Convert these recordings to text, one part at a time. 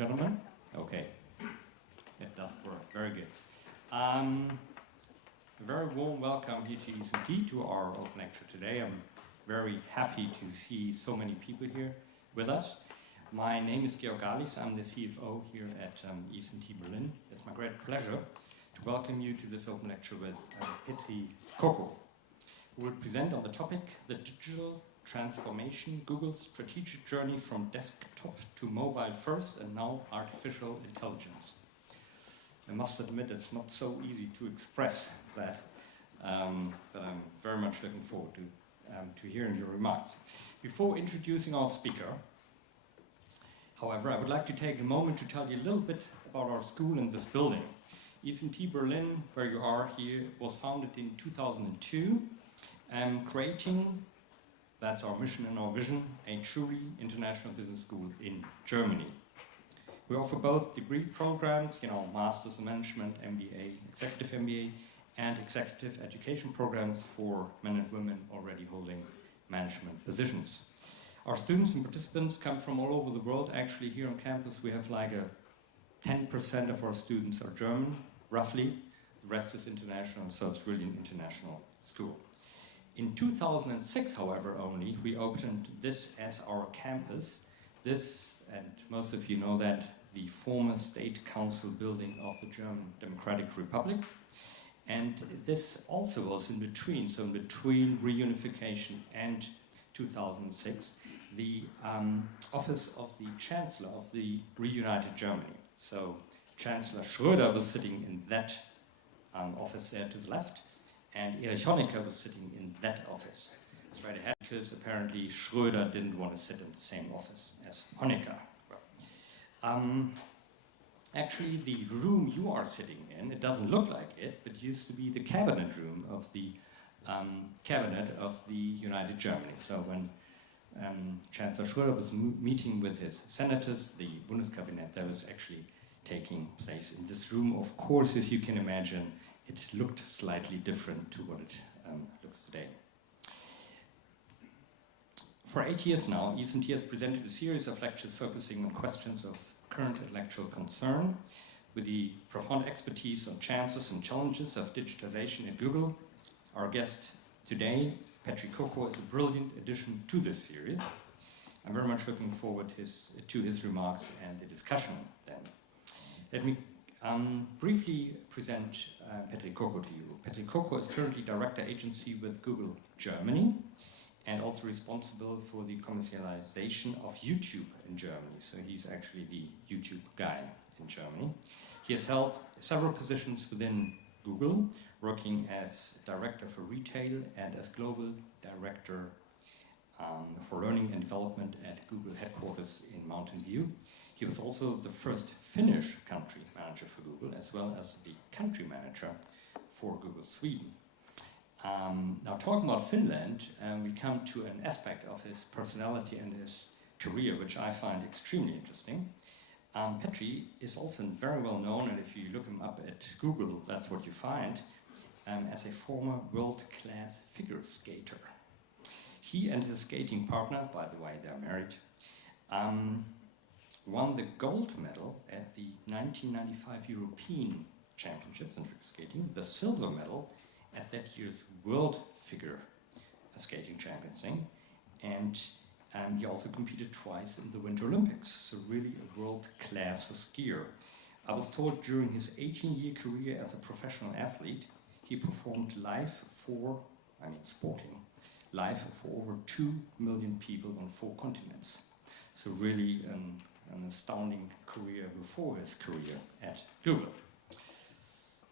gentlemen. Okay, it does work. Very good. A very warm welcome here to ESMT, to our open lecture today. I'm very happy to see so many people here with us. My name is Georg Galis. I'm the CFO here at ESMT Berlin. It's my great pleasure to welcome you to this open lecture with Petri Kokko, who will present on the topic, the digital transformation, Google's strategic journey from desktop to mobile first, and now artificial intelligence. I must admit it's not so easy to express that, but I'm very much looking forward to hearing your remarks. Before introducing our speaker, however, I would like to take a moment to tell you a little bit about our school in this building. ESMT Berlin, where you are here, was founded in 2002, creating, that's our mission and our vision, a truly international business school in Germany. We offer both degree programs, Masters in Management, MBA, Executive MBA, and Executive Education programs for men and women already holding management positions. Our students and participants come from all over the world. Actually, here on campus, we have like 10% of our students are German, roughly. The rest is international, so it's really an international school. In 2006, however, only, we opened this as our campus. This, and most of you know that, the former State Council building of the German Democratic Republic. And this also was in between, so in between reunification and 2006, the office of the Chancellor of the reunited Germany. So Chancellor Schröder was sitting in that office there to the left, and Erich Honecker was sitting in that office straight ahead, because apparently Schröder didn't want to sit in the same office as Honecker. Actually, the room you are sitting in, it doesn't look like it, but used to be the cabinet room of the cabinet of the United Germany. So when Chancellor Schröder was meeting with his senators, the Bundeskabinett, that was actually taking place in this room. Of course, as you can imagine, it looked slightly different to what it looks today. For 8 years now, ESMT has presented a series of lectures focusing on questions of current intellectual concern, with the profound expertise on chances and challenges of digitization at Google. Our guest today, Petri Kokko, is a brilliant addition to this series. I'm very much looking forward to his remarks and the discussion then. Let me briefly present Petri Kokko to you. Petri Kokko is currently Director Agency with Google Germany, and also responsible for the commercialization of YouTube in Germany. So he's actually the YouTube guy in Germany. He has held several positions within Google, working as Director for Retail and as Global Director for Learning and Development at Google headquarters in Mountain View. He was also the first Finnish country manager for Google, as well as the country manager for Google Sweden. Now, talking about Finland, we come to an aspect of his personality and his career, which I find extremely interesting. Petri is also very well known, and if you look him up at Google, that's what you find, as a former world-class figure skater. He and his skating partner, by the way, they're married, won the gold medal at the 1995 European Championships in figure skating, the silver medal at that year's World Figure Skating Championship, and he also competed twice in the Winter Olympics, so really a world-class skier. I was told during his 18-year career as a professional athlete, he performed sporting live for over 2 million people on 4 continents. So really an astounding career before his career at Google.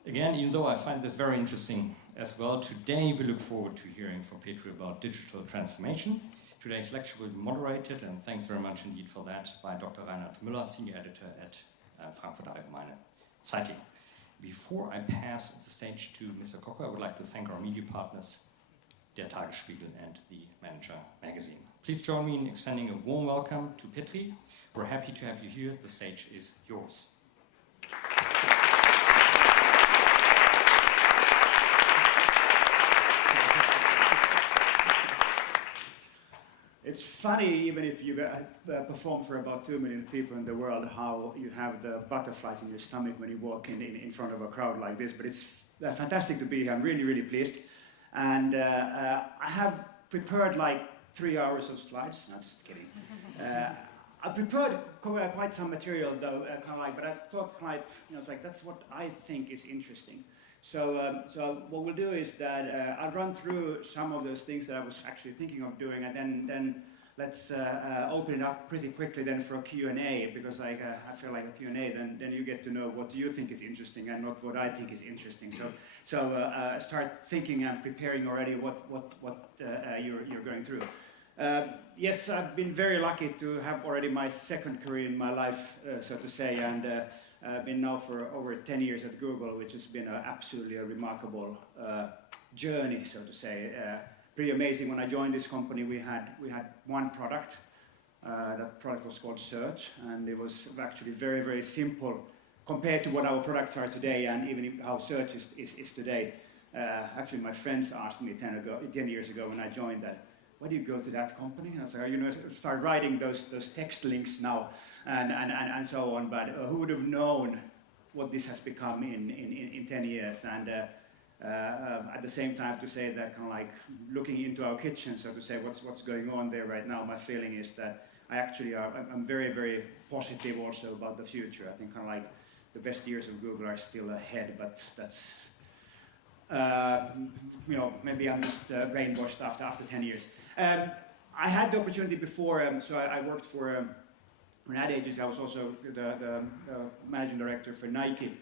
Again, even though I find this very interesting as well, today we look forward to hearing from Petri about digital transformation. Today's lecture will be moderated, and thanks very much indeed for that, by Dr. Reinhard Müller, Senior Editor at Frankfurter Allgemeine Zeitung. Before I pass the stage to Mr. Kokko, I would like to thank our media partners, Der Tagesspiegel and the Manager magazine. Please join me in extending a warm welcome to Petri. We're happy to have you here. The stage is yours. It's it's funny, even if you perform for about 2 million people in the world, how you have the butterflies in your stomach when you walk in front of a crowd like this. But it's fantastic to be here. I'm really, really pleased. And I have prepared like 3 hours of slides. No, just kidding. I prepared quite some material, though, but I thought, it's like that's what I think is interesting. So what we'll do is that I'll run through some of those things that I was actually thinking of doing, and then let's open it up pretty quickly then for a Q&A, because I feel like a Q&A, then you get to know what you think is interesting and not what I think is interesting. So start thinking and preparing already what you're going through. Yes, I've been very lucky to have already my second career in my life, so to say, and I've been now for over 10 years at Google, which has been absolutely a remarkable journey, so to say. Pretty amazing. When I joined this company, we had one product. That product was called Search, and it was actually very, very simple compared to what our products are today, and even how Search is today. Actually, my friends asked me 10 years ago when I joined that, why do you go to that company? And I said, start writing those text links now and so on. But who would have known what this has become in 10 years? And at the same time, to say that looking into our kitchen, so to say, what's going on there right now, my feeling is that I'm very, very positive also about the future. I think the best years of Google are still ahead, but that's maybe I'm just brainwashed after 10 years. I had the opportunity before, so I worked for an ad agency. I was also the managing director for Nike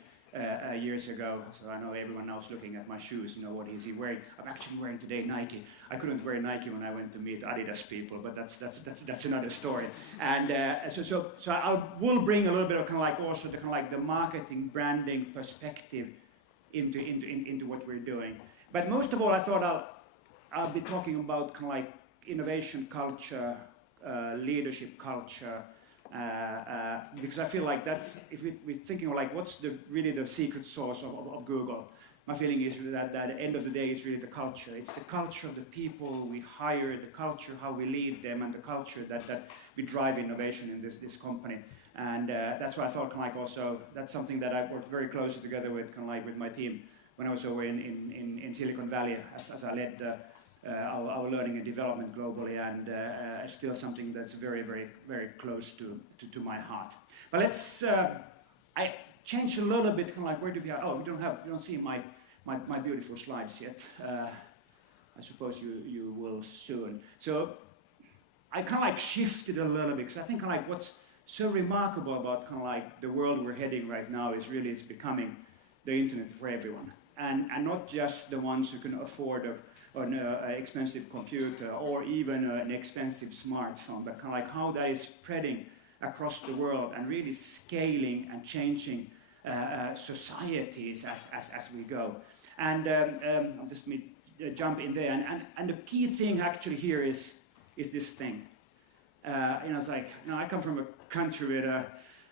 years ago. So I know everyone now is looking at my shoes, what is he wearing? I'm actually wearing today Nike. I couldn't wear Nike when I went to meet Adidas people, but that's another story. And so I will bring a little bit of also the marketing, branding perspective into what we're doing. But most of all, I thought I'll be talking about innovation culture, leadership culture, because I feel like that's, if we're thinking of what's really the secret sauce of Google, my feeling is that at the end of the day, it's really the culture. It's the culture of the people we hire, the culture how we lead them, and the culture that we drive innovation in this company. And that's why I thought also that's something that I worked very closely together with with my team when I was over in Silicon Valley as I led our learning and development globally, and still something that's very, very, very close to my heart. But let's I change a little bit. Where do we are? Oh, you don't see my beautiful slides yet. I suppose you will soon. So I shifted a little bit, because I think what's so remarkable about the world we're heading right now is really it's becoming the internet for everyone, and not just the ones who can afford an expensive computer or even an expensive smartphone, but how that is spreading across the world and really scaling and changing societies as we go. And I'll just jump in there. And the key thing actually here is this thing. It's I come from a country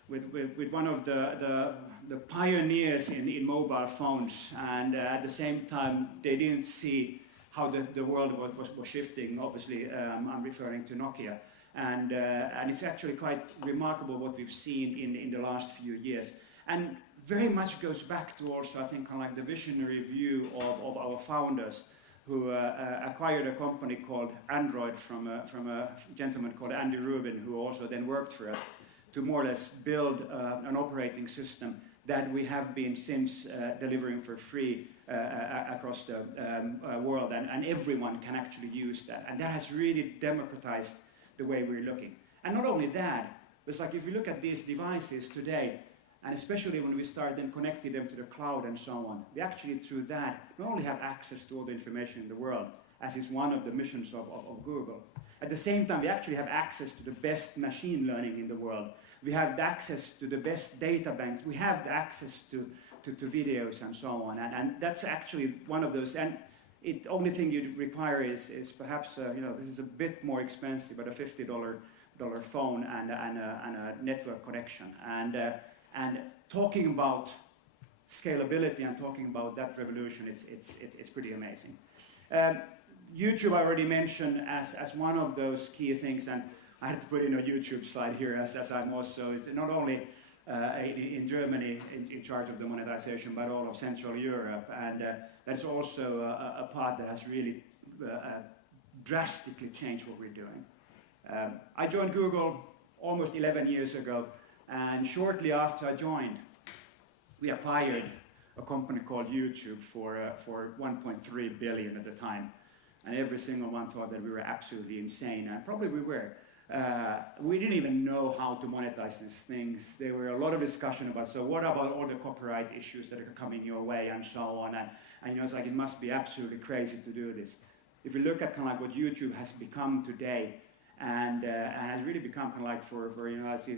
with one of the pioneers in mobile phones, and at the same time they didn't see how the world was shifting. Obviously, I'm referring to Nokia, and it's actually quite remarkable what we've seen in the last few years, and very much goes back to also, I think, the visionary view of our founders, who acquired a company called Android from a gentleman called Andy Rubin, who also then worked for us to more or less build an operating system that we have been since delivering for free across the world, and everyone can actually use that. And that has really democratized the way we're looking. And not only that, it's if you look at these devices today, and especially when we start then connecting them to the cloud and so on, we actually through that not only have access to all the information in the world, as is one of the missions of Google. At the same time, we actually have access to the best machine learning in the world. We have the access to the best data banks. We have the access to videos and so on. And that's actually one of those. And the only thing you require is perhaps, this is a bit more expensive, but a $50 phone and a network connection. And talking about scalability and talking about that revolution, it's pretty amazing. YouTube I already mentioned as one of those key things, and I had to put in a YouTube slide here as I'm also, it's not only in Germany in charge of the monetization, but all of Central Europe, and that's also a part that has really drastically changed what we're doing. I joined Google almost 11 years ago, and shortly after I joined, we acquired a company called YouTube for 1.3 billion at the time, and every single one thought that we were absolutely insane, and probably we were. We didn't even know how to monetize these things. There were a lot of discussion about, so what about all the copyright issues that are coming your way and so on, and it's like, it must be absolutely crazy to do this. If you look at kind of like what YouTube has become today, and has really become kind of like for I see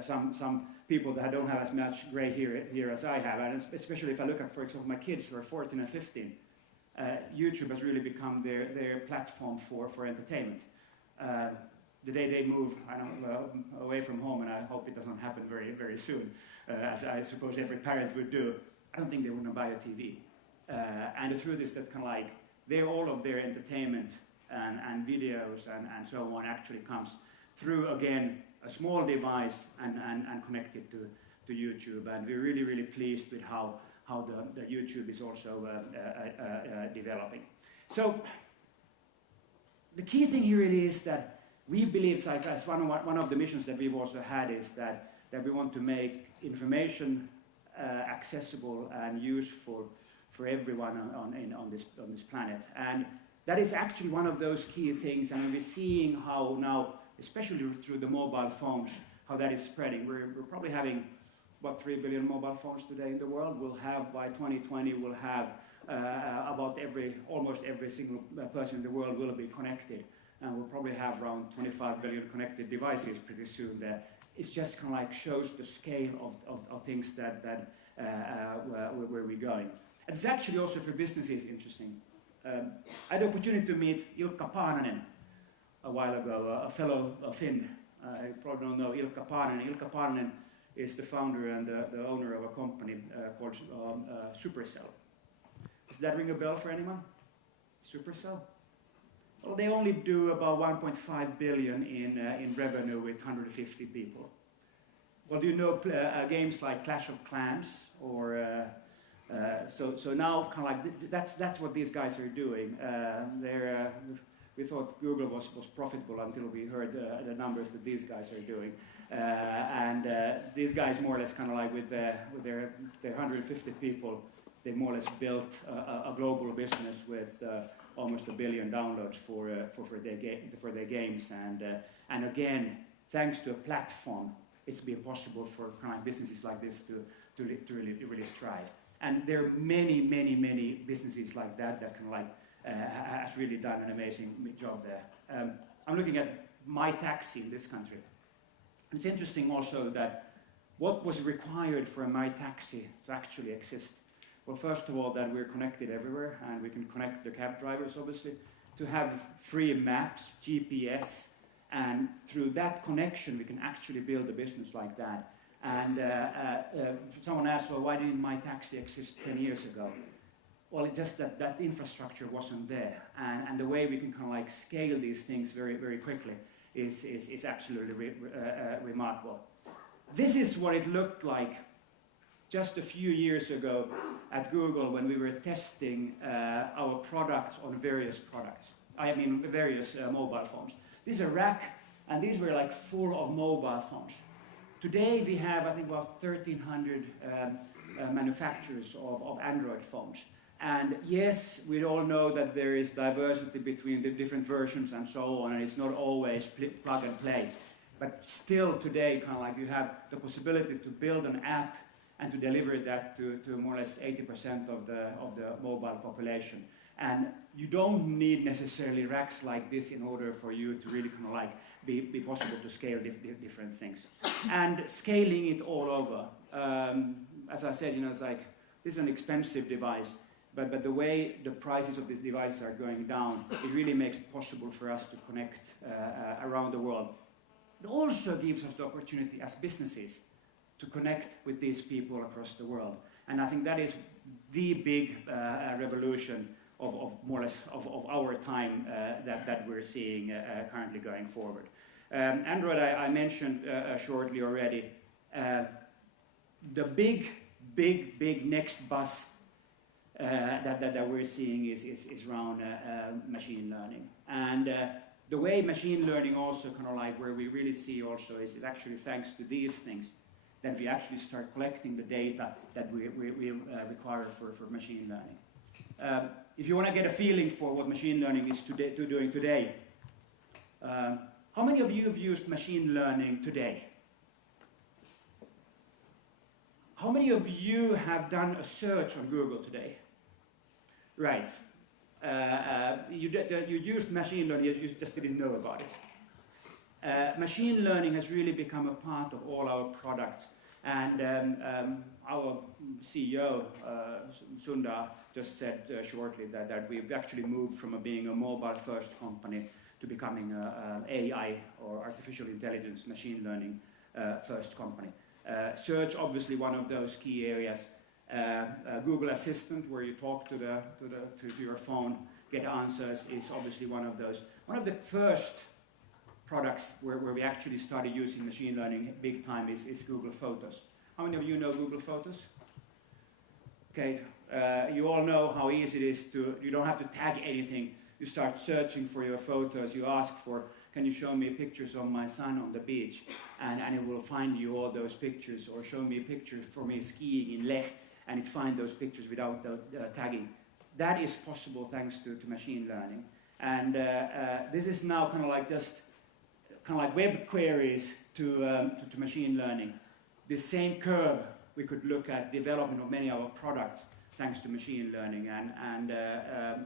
some people that don't have as much gray here as I have, and especially if I look at, for example, my kids who are 14 and 15, YouTube has really become their platform for entertainment. The day they move away from home, and I hope it doesn't happen very, very soon, as I suppose every parent would do, I don't think they want to buy a TV. And the truth is that kind of like all of their entertainment and videos and so on actually comes through, again, a small device and connected to YouTube. And we're really, really pleased with how the YouTube is also developing. So the key thing here really is that we believe, like, as one of the missions that we've also had is that we want to make information accessible and useful for everyone on this planet. And that is actually one of those key things, and we're seeing how now, especially through the mobile phones, how that is spreading. We're probably having, what, 3 billion mobile phones today in the world. We'll have, by 2020, we'll have almost every single person in the world will be connected. And we'll probably have around 25 billion connected devices pretty soon there. It just kind of like shows the scale of things that where we're going. And it's actually also for businesses interesting. I had the opportunity to meet Ilkka Paananen a while ago, a fellow Finn. You probably don't know Ilkka Paananen. Ilkka Paananen is the founder and the owner of a company called Supercell. Does that ring a bell for anyone? Supercell? Well, they only do about 1.5 billion in revenue with 150 people. Well, do you know games like Clash of Clans or so now kind of like that's what these guys are doing. We thought Google was profitable until we heard the numbers that these guys are doing, and these guys more or less kind of like with their 150 people, they more or less built a global business with almost 1 billion downloads for their games, and again, thanks to a platform, it's been possible for kind of businesses like this to really strive. And there are many businesses like that can like has really done an amazing job there. I'm looking at My Taxi in this country. It's interesting also that what was required for a My Taxi to actually exist. Well, first of all, that we're connected everywhere, and we can connect the cab drivers, obviously, to have free maps, GPS, and through that connection, we can actually build a business like that. And someone asked, well, why didn't My Taxi exist 10 years ago? Well, it's just that infrastructure wasn't there. And the way we can kind of like scale these things very, very quickly is absolutely remarkable. This is what it looked like just a few years ago at Google when we were testing our products on various mobile phones. This is a rack, and these were like full of mobile phones. Today we have, I think, about 1,300 manufacturers of Android phones. And yes, we all know that there is diversity between the different versions and so on, and it's not always plug and play. But still today, kind of like you have the possibility to build an app and to deliver that to more or less 80% of the mobile population. And you don't need necessarily racks like this in order for you to really kind of like be possible to scale different things. And scaling it all over. As I said, it's like, this is an expensive device, but the way the prices of these devices are going down, it really makes it possible for us to connect around the world. It also gives us the opportunity as businesses to connect with these people across the world. And I think that is the big revolution more or less of our time that we're seeing currently going forward. Android I mentioned shortly already. The big next bus that we're seeing is around machine learning. And the way machine learning also kind of like where we really see also is actually thanks to these things that we actually start collecting the data that we require for machine learning. If you want to get a feeling for what machine learning is doing today, how many of you have used machine learning today? How many of you have done a search on Google today? Right. You used machine learning, you just didn't know about it. Machine learning has really become a part of all our products. And our CEO, Sundar, just said shortly that we've actually moved from being a mobile-first company to becoming an AI or artificial intelligence machine learning first company. Search, obviously, one of those key areas. Google Assistant, where you talk to your phone, get answers, is obviously one of those. One of the first products where we actually started using machine learning big time is Google Photos. How many of you know Google Photos? Okay, you all know how easy it is you don't have to tag anything. You start searching for your photos, you ask for, can you show me pictures of my son on the beach? And it will find you all those pictures, or show me pictures for me skiing in Lech, and it finds those pictures without tagging. That is possible thanks to machine learning. And this is now kind of like just kind of like web queries to machine learning. The same curve we could look at development of many of our products thanks to machine learning. And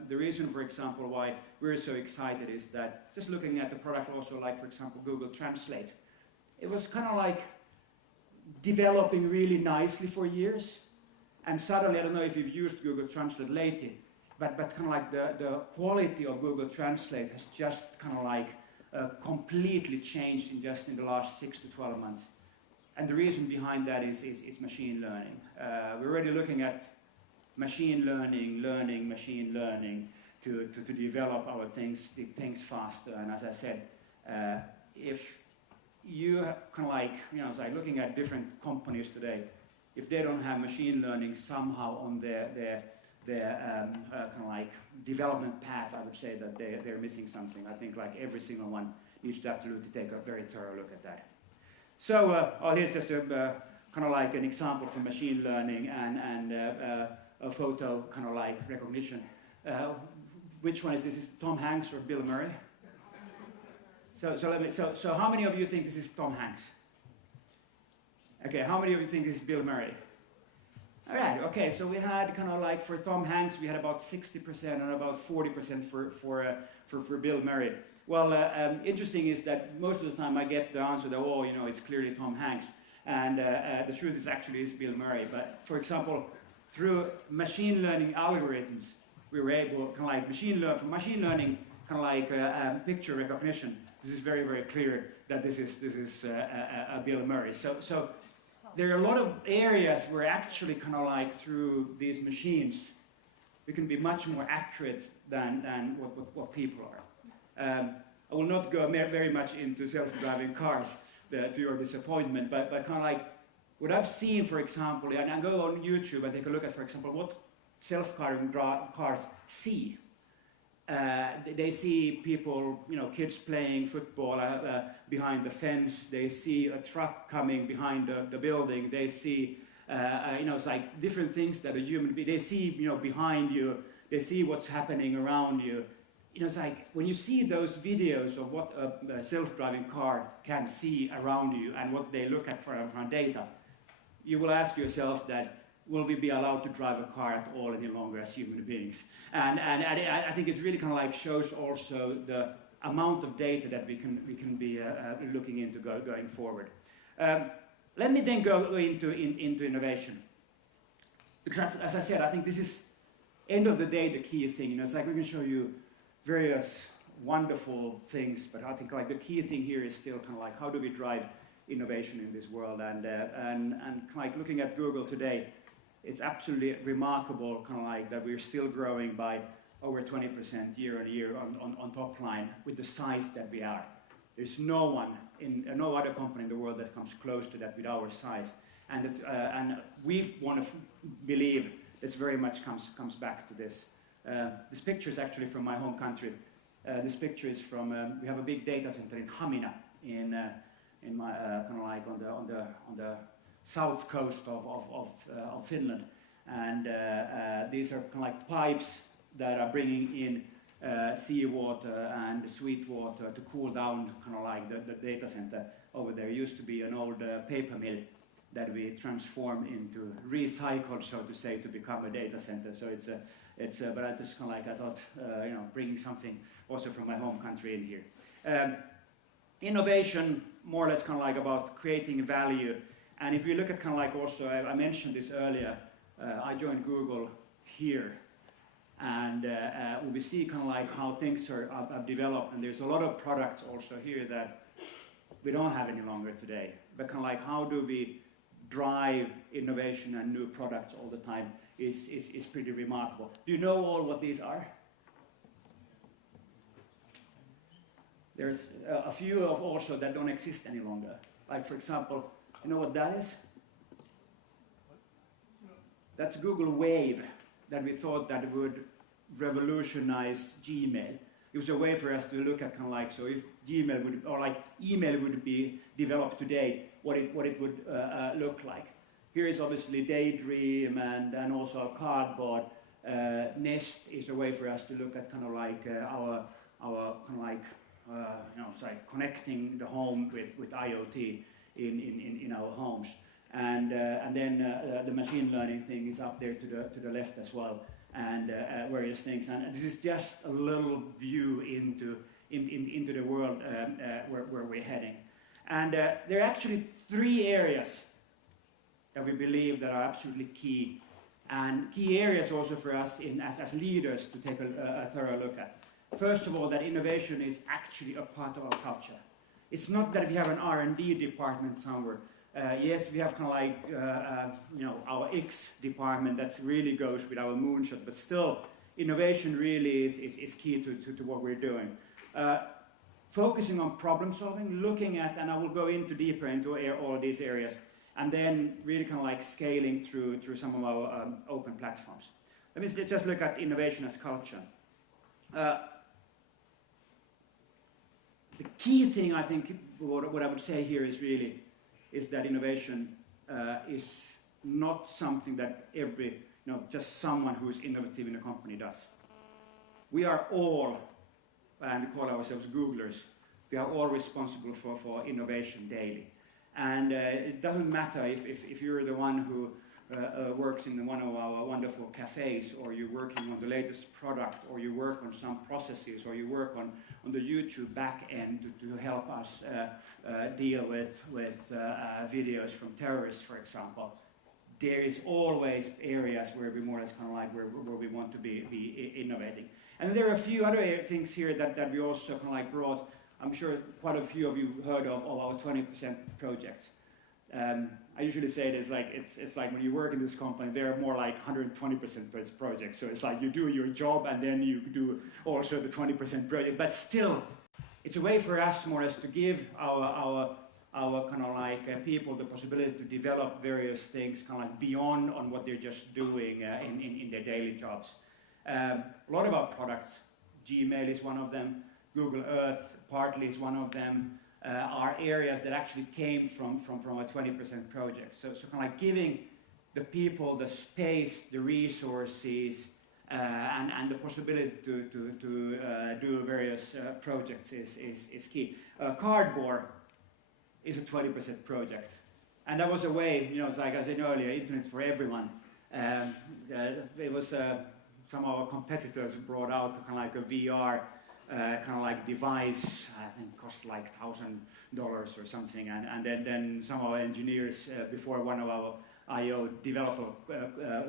the reason, for example, why we're so excited is that just looking at the product also, like, for example, Google Translate, it was kind of like developing really nicely for years. And suddenly, I don't know if you've used Google Translate lately, but kind of like the quality of Google Translate has just kind of like completely changed in the last 6 to 12 months. And the reason behind that is machine learning. We're already looking at machine learning, machine learning to develop our things faster. And as I said, if you kind of like, it's like looking at different companies today, if they don't have machine learning somehow on their kind of like development path, I would say that they're missing something. I think like every single one needs to absolutely take a very thorough look at that. So here's just a kind of like an example from machine learning and a photo kind of like recognition. Which one is this? Is it Tom Hanks or Bill Murray? So how many of you think this is Tom Hanks? Okay, how many of you think this is Bill Murray? All right, okay, so we had kind of like for Tom Hanks, we had about 60% and about 40% for Bill Murray. Well, interesting is that most of the time I get the answer that, oh, it's clearly Tom Hanks. And the truth is actually it's Bill Murray. But for example, through machine learning algorithms, we were able kind of like machine learning kind of like picture recognition. This is very, very clear that this is Bill Murray. So there are a lot of areas where actually kind of like through these machines, we can be much more accurate than what people are. I will not go very much into self-driving cars to your disappointment, but kind of like what I've seen, for example, and I go on YouTube and take a look at, for example, what self-driving cars see. They see people, kids playing football behind the fence. They see a truck coming behind the building. They see, it's like different things that a human being, they see, behind you. They see what's happening around you. It's like when you see those videos of what a self-driving car can see around you and what they look at from data, you will ask yourself that, will we be allowed to drive a car at all any longer as human beings? And I think it really kind of like shows also the amount of data that we can be looking into going forward. Let me then go into innovation. Because as I said, I think this is, end of the day, the key thing. It's like we can show you various wonderful things, but I think like the key thing here is still kind of like how do we drive innovation in this world? And like looking at Google today, it's absolutely remarkable kind of like that we're still growing by over 20% year on year on top line with the size that we are. There's no one, no other company in the world that comes close to that with our size. And we want to believe this very much comes back to this. This picture is actually from my home country. This picture is from, we have a big data center in Hamina in my, kind of like on the south coast of Finland. And these are kind of like pipes that are bringing in seawater and sweet water to cool down kind of like the data center over there. It used to be an old paper mill that we transformed into recycled, so to say, to become a data center. So but I just kind of like, I thought, bringing something also from my home country in here. Innovation, more or less kind of like about creating value. And if you look at kind of like also, I mentioned this earlier, I joined Google here. And we see kind of like how things are developed, and there's a lot of products also here that we don't have any longer today. But kind of like how do we drive innovation and new products all the time is pretty remarkable. Do you know all what these are? There's a few of also that don't exist any longer. Like for example, you know what that is? That's Google Wave that we thought that would revolutionize Gmail. It was a way for us to look at kind of like, so if Gmail would, or like email would be developed today, what it would look like. Here is obviously Daydream and also Cardboard. Nest is a way for us to look at kind of like our kind of like, connecting the home with IoT in our homes. And then the machine learning thing is up there to the left as well, and various things. And this is just a little view into the world where we're heading. And there are actually 3 areas that we believe that are absolutely key, and key areas also for us as leaders to take a thorough look at. First of all, that innovation is actually a part of our culture. It's not that we have an R&D department somewhere. Yes, we have kind of like, our X department that really goes with our moonshot, but still, innovation really is key to what we're doing. Focusing on problem solving, looking at, and I will go deeper into all these areas, and then really kind of like scaling through some of our open platforms. Let me just look at innovation as culture. The key thing, I think, what I would say here is that innovation is not something that just someone who is innovative in a company does. We are all, and we call ourselves Googlers, we are all responsible for innovation daily. And it doesn't matter if you're the one who works in one of our wonderful cafes, or you're working on the latest product, or you work on some processes, or you work on the YouTube back end to help us deal with videos from terrorists, for example. There is always areas where we more or less kind of like where we want to be innovating. And there are a few other things here that we also kind of like brought. I'm sure quite a few of you have heard of our 20% projects. I usually say it is like, it's like when you work in this company, there are more like 120% projects. So it's like you do your job and then you do also the 20% project. But still, it's a way for us more or less to give our kind of like people the possibility to develop various things kind of like beyond on what they're just doing in their daily jobs. A lot of our products, Gmail is one of them, Google Earth partly is one of them, are areas that actually came from a 20% project. So kind of like giving the people the space, the resources, and the possibility to do various projects is key. Cardboard is a 20% project. And that was a way, it's like I said earlier, internet for everyone. It was some of our competitors brought out kind of like a VR kind of like device, I think cost like $1,000 or something, and then some of our engineers before one of our I/O developer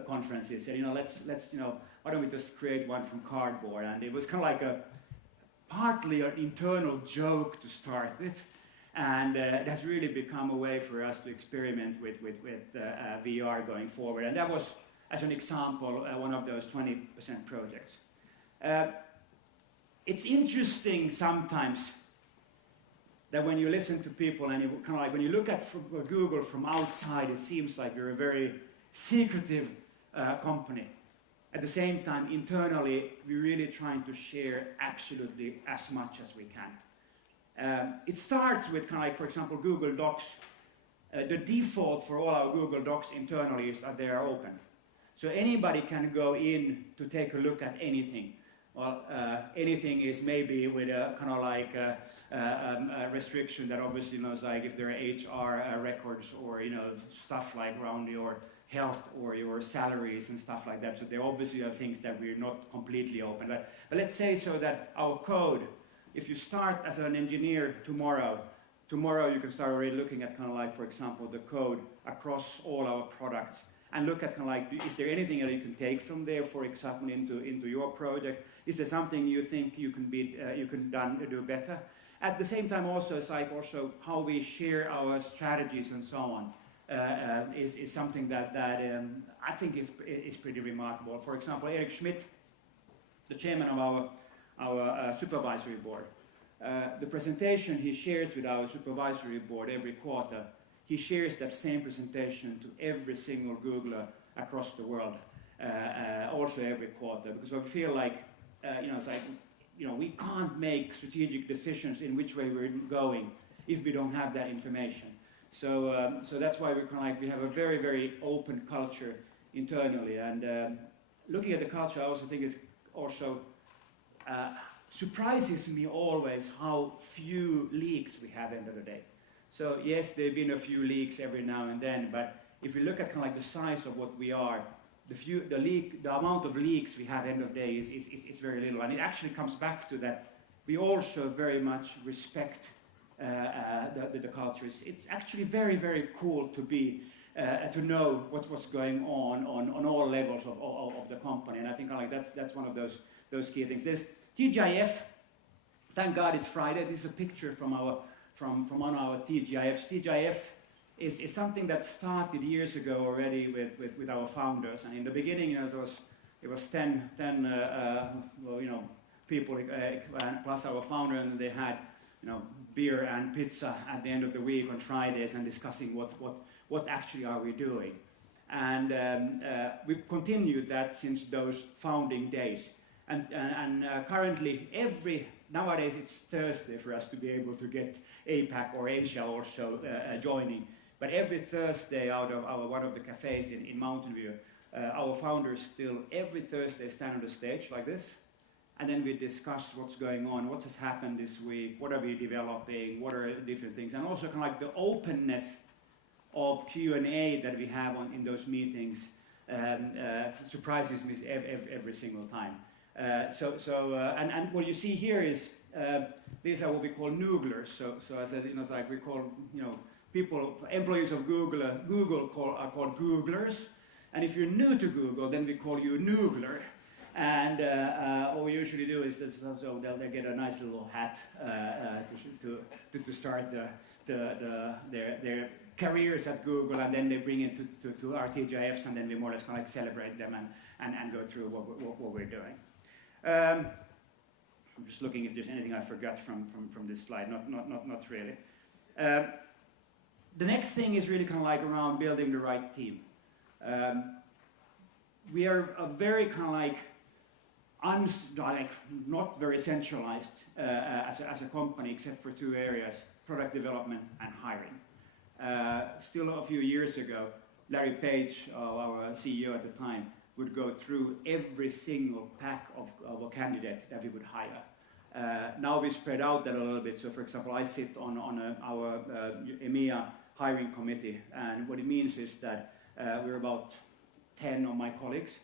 conferences said, let's why don't we just create one from cardboard? And it was kind of like partly an internal joke to start with, and it has really become a way for us to experiment with VR going forward. And that was, as an example, one of those 20% projects. It's interesting sometimes that when you listen to people and you kind of like, when you look at Google from outside, it seems like you're a very secretive company. At the same time, internally, we're really trying to share absolutely as much as we can. It starts with kind of like, for example, Google Docs. The default for all our Google Docs internally is that they are open. So anybody can go in to take a look at anything. Well, anything is maybe with a kind of like a restriction that obviously knows, like if there are HR records or stuff like around your health or your salaries and stuff like that. So there obviously are things that we're not completely open. But let's say so that our code, if you start as an engineer tomorrow you can start already looking at kind of like, for example, the code across all our products and look at kind of like, is there anything that you can take from there, for example, into your project? Is there something you think you can do better? At the same time, also it's like also how we share our strategies and so on is something that I think is pretty remarkable. For example, Eric Schmidt, the chairman of our supervisory board, the presentation he shares with our supervisory board every quarter, he shares that same presentation to every single Googler across the world, also every quarter, because I feel like, it's like, we can't make strategic decisions in which way we're going if we don't have that information. So that's why we have a very, very open culture internally. And looking at the culture, I also think it's also surprises me always how few leaks we have end of the day. So yes, there have been a few leaks every now and then, but if you look at kind of like the size of what we are, the amount of leaks we have end of day is very little. And it actually comes back to that we also very much respect the culture. It's actually very, very cool to know what's going on all levels of the company. And I think like that's one of those key things. There's TGIF. Thank God it's Friday. This is a picture from one of our TGIFs. TGIF is something that started years ago already with our founders. And in the beginning, it was 10 people plus our founder, and they had beer and pizza at the end of the week on Fridays and discussing what actually are we doing. And we've continued that since those founding days. And currently, nowadays it's Thursday for us to be able to get APAC or Asia also joining. But every Thursday out of one of the cafes in Mountain View, our founders still every Thursday stand on the stage like this. And then we discuss what's going on, what has happened this week, what are we developing, what are different things. And also kind of like the openness of Q&A that we have in those meetings surprises me every single time. And what you see here is these are what we call nooglers. So I said, it's like we call people, employees of Google are called Googlers, and if you're new to Google, then we call you noogler. And what we usually do is so they'll get a nice little hat to start their careers at Google, and then they bring it to our TGIFs, and then we more or less kind of like celebrate them and go through what we're doing. I'm just looking if there's anything I forgot from this slide. Not really. The next thing is really kind of like around building the right team. We are a very kind of like not very centralized as a company, except for two areas: product development and hiring. Still a few years ago, Larry Page, our CEO at the time, would go through every single pack of a candidate that we would hire. Now we spread out that a little bit. So for example, I sit on our EMEA hiring committee, and what it means is that we're about 10 of my colleagues,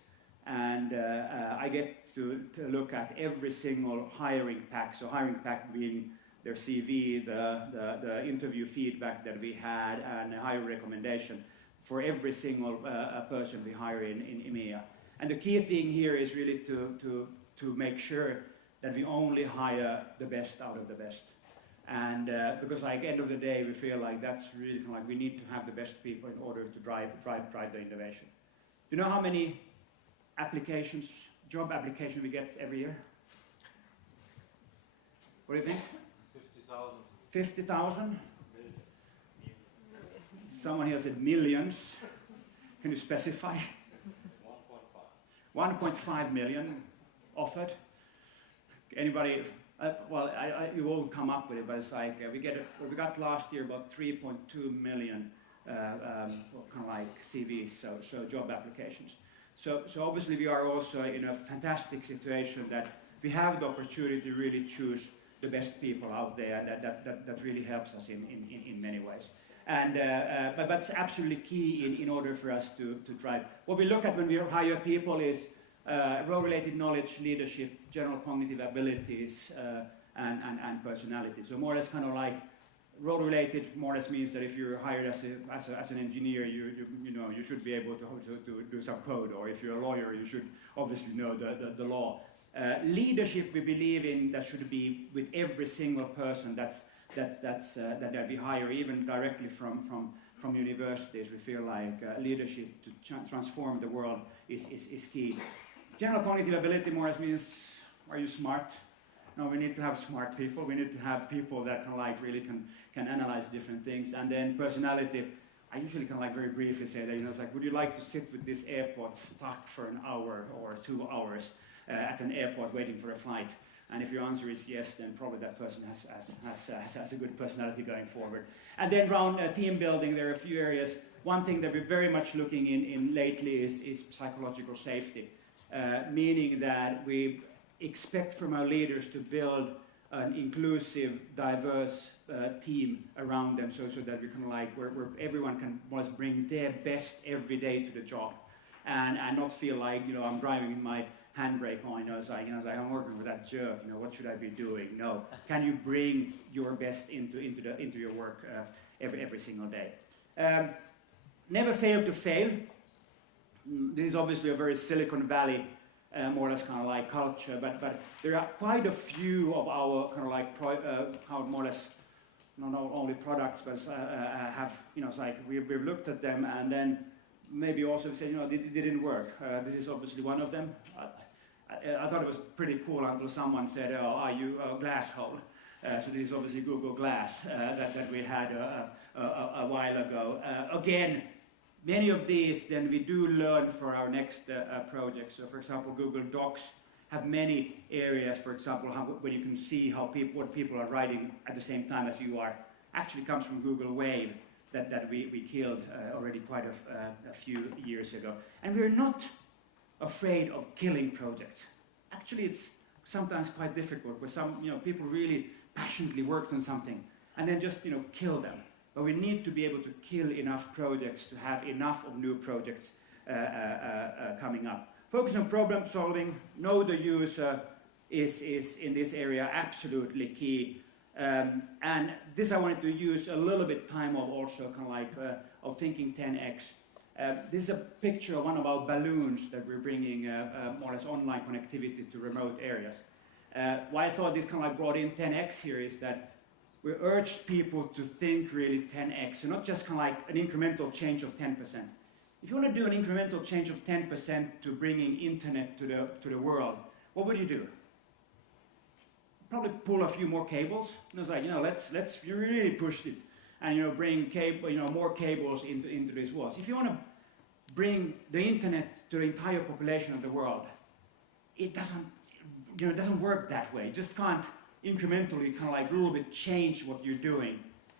and I get to look at every single hiring pack. So hiring pack being their CV, the interview feedback that we had, and a hire recommendation for every single person we hire in EMEA. And the key thing here is really to make sure that we only hire the best out of the best. And because like end of the day, we feel like that's really kind of like we need to have the best people in order to drive the innovation. Do you know how many job applications we get every year? What do you think? 50,000. 50,000? Someone here said millions. Can you specify? 1.5 million offered. Anybody? Well, you won't come up with it, but it's like we got last year about 3.2 million kind of like CVs, so job applications. So obviously we are also in a fantastic situation that we have the opportunity to really choose the best people out there, and that really helps us in many ways. And but that's absolutely key in order for us to drive. What we look at when we hire people is role-related knowledge, leadership, general cognitive abilities, and personality. So more or less kind of like role-related more or less means that if you're hired as an engineer, you should be able to do some code, or if you're a lawyer, you should obviously know the law. Leadership, we believe in that should be with every single person that we hire, even directly from universities. We feel like leadership to transform the world is key. General cognitive ability more or less means, are you smart? No, we need to have smart people. We need to have people that really can analyze different things. And then personality, I usually very briefly say that, it's like, would you like to sit with this airport stuck for an hour or 2 hours at an airport waiting for a flight? And if your answer is yes, then probably that person has a good personality going forward. And then around team building, there are a few areas. One thing that we're very much looking in lately is psychological safety, meaning that we expect from our leaders to build an inclusive, diverse team around them, so that we can where everyone can bring their best every day to the job, and not feel like I'm driving with my handbrake on. It's like I'm working with that jerk. What should I be doing? No, can you bring your best into your work every single day? Never fail to fail. This is obviously a very Silicon Valley more or less culture, but there are quite a few of our more or less not only products, but have it's like we've looked at them and then maybe also say it didn't work. This is obviously one of them. I thought it was pretty cool until someone said, "Oh, are you a glass hole?" So this is obviously Google Glass that we had a while ago. Again, many of these then we do learn for our next project. So for example, Google Docs have many areas, for example, when you can see what people are writing at the same time as you are. Actually comes from Google Wave that we killed already quite a few years ago. And we're not afraid of killing projects. Actually, it's sometimes quite difficult where some people really passionately worked on something and then just kill them. But we need to be able to kill enough projects to have enough of new projects coming up. Focus on problem solving, know the user is in this area absolutely key. And this I wanted to use a little bit time of also of thinking 10x. This is a picture of one of our balloons that we're bringing more or less online connectivity to remote areas. Why I thought this brought in 10x here is that we urged people to think really 10x, so not just an incremental change of 10%. If you want to do an incremental change of 10% to bringing internet to the world, what would you do? Probably pull a few more cables. And it's like, let's really push it and bring more cables into these walls. If you want to bring the internet to the entire population of the world, it doesn't work that way. You just can't incrementally a little bit change what you're doing.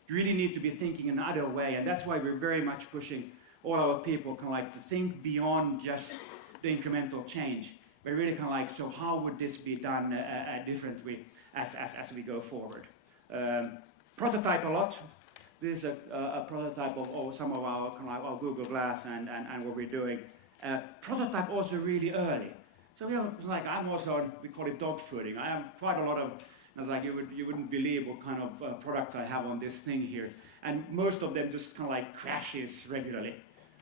You really need to be thinking another way, and that's why we're very much pushing all our people to think beyond just the incremental change. But really so how would this be done differently as we go forward? Prototype a lot. This is a prototype of some of our Google Glass and what we're doing. Prototype also really early. So I'm also, we call it dog fooding. I have quite a lot of, you wouldn't believe what kind of products I have on this thing here. And most of them just crashes regularly.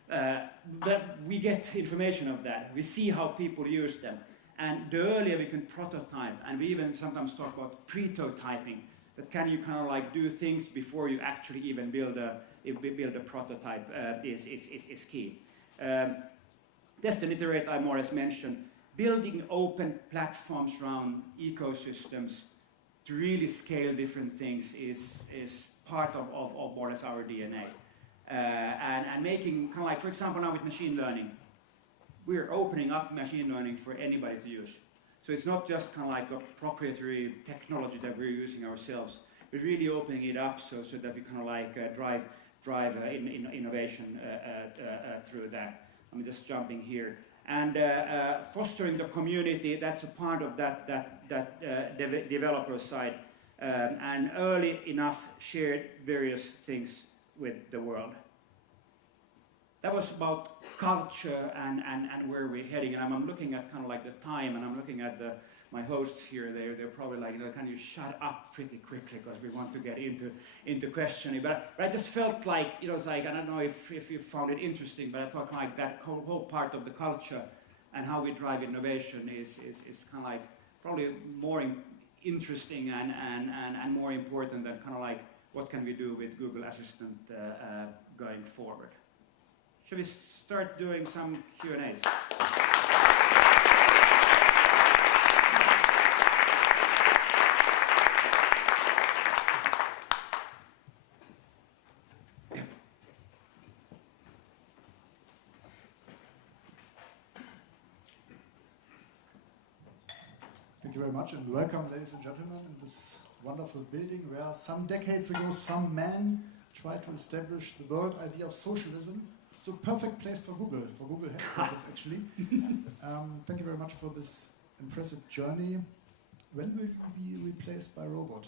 But we get information of that. We see how people use them. And the earlier we can prototype, and we even sometimes talk about pretotyping, that can you do things before you actually even build a prototype is key. Test and iterate, I more or less mentioned. Building open platforms around ecosystems to really scale different things is part of more or less our DNA. And making, kind of like, for example, now with machine learning, we're opening up machine learning for anybody to use. So it's not just kind of like a proprietary technology that we're using ourselves. We're really opening it up so that we kind of like drive innovation through that. I'm just jumping here. And fostering the community, that's a part of that developer side. And early enough shared various things with the world. That was about culture and where we're heading. And I'm looking at kind of like the time, and I'm looking at my hosts here. They're probably like, can you shut up pretty quickly because we want to get into questioning. But I just felt like, it's like, I don't know if you found it interesting, but I thought like that whole part of the culture and how we drive innovation is kind of like probably more interesting and more important than kind of like what can we do with Google Assistant going forward. Should we start doing some Q&As? Thank you very much, and welcome, ladies and gentlemen, in this wonderful building where some decades ago some man tried to establish the world idea of socialism. So perfect place for Google headquarters actually. Thank you very much for this impressive journey. When will you be replaced by a robot?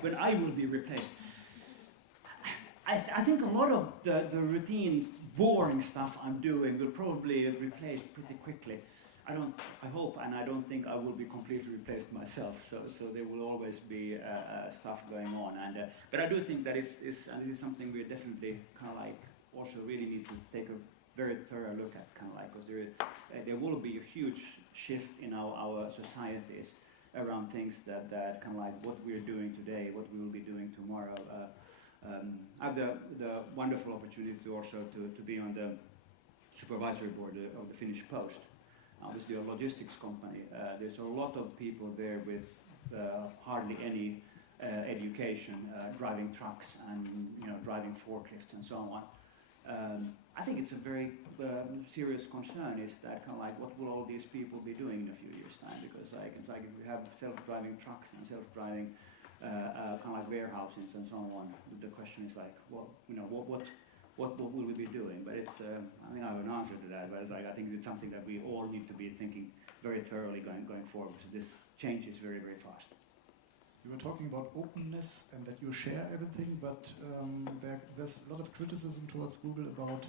When I will be replaced? I think a lot of the routine, boring stuff I'm doing will probably be replaced pretty quickly. I hope, and I don't think I will be completely replaced myself. So there will always be stuff going on. But I do think that it is something we definitely kind of like also really need to take a very thorough look at, kind of like, because there will be a huge shift in our societies around things that kind of like what we're doing today, what we will be doing tomorrow. I have the wonderful opportunity to also to be on the supervisory board of the Finnish Post. Obviously a logistics company. There's a lot of people there with hardly any education, driving trucks and driving forklifts and so on. I think it's a very serious concern is that kind of like what will all these people be doing in a few years' time, because it's like if we have self-driving trucks and self-driving kind of like warehouses and so on, the question is like, well, what will we be doing? But it's I mean I have an answer to that, but it's like I think it's something that we all need to be thinking very thoroughly going forward, because this change is very, very fast. You were talking about openness and that you share everything, but there's a lot of criticism towards Google about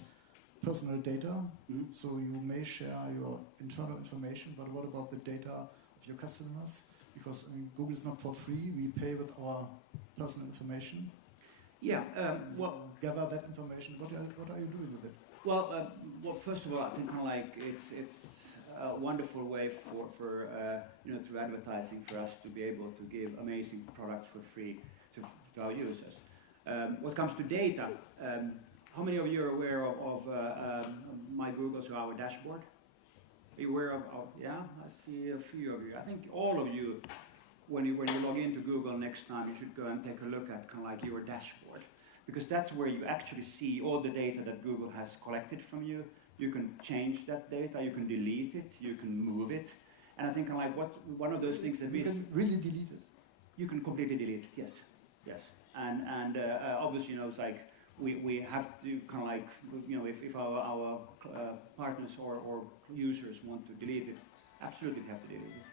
personal data. Mm-hmm. So you may share your internal information, but what about the data of your customers? Because Google is not for free. We pay with our personal information. Yeah. Gather that information. What are you doing with it? Well, first of all, I think kind of like it's a wonderful way for through advertising for us to be able to give amazing products for free to our users. What comes to data, how many of you are aware of my Google, so our dashboard? Are you aware of yeah, I see a few of you. I think all of you, when you log into Google next time, you should go and take a look at kind of like your dashboard, because that's where you actually see all the data that Google has collected from you. You can change that data, you can delete it, you can move it, and I think kind of like one of those things that we can really delete it. You can completely delete it, yes, and obviously it's like we have to kind of like if our partners or users want to delete it, absolutely have to delete it.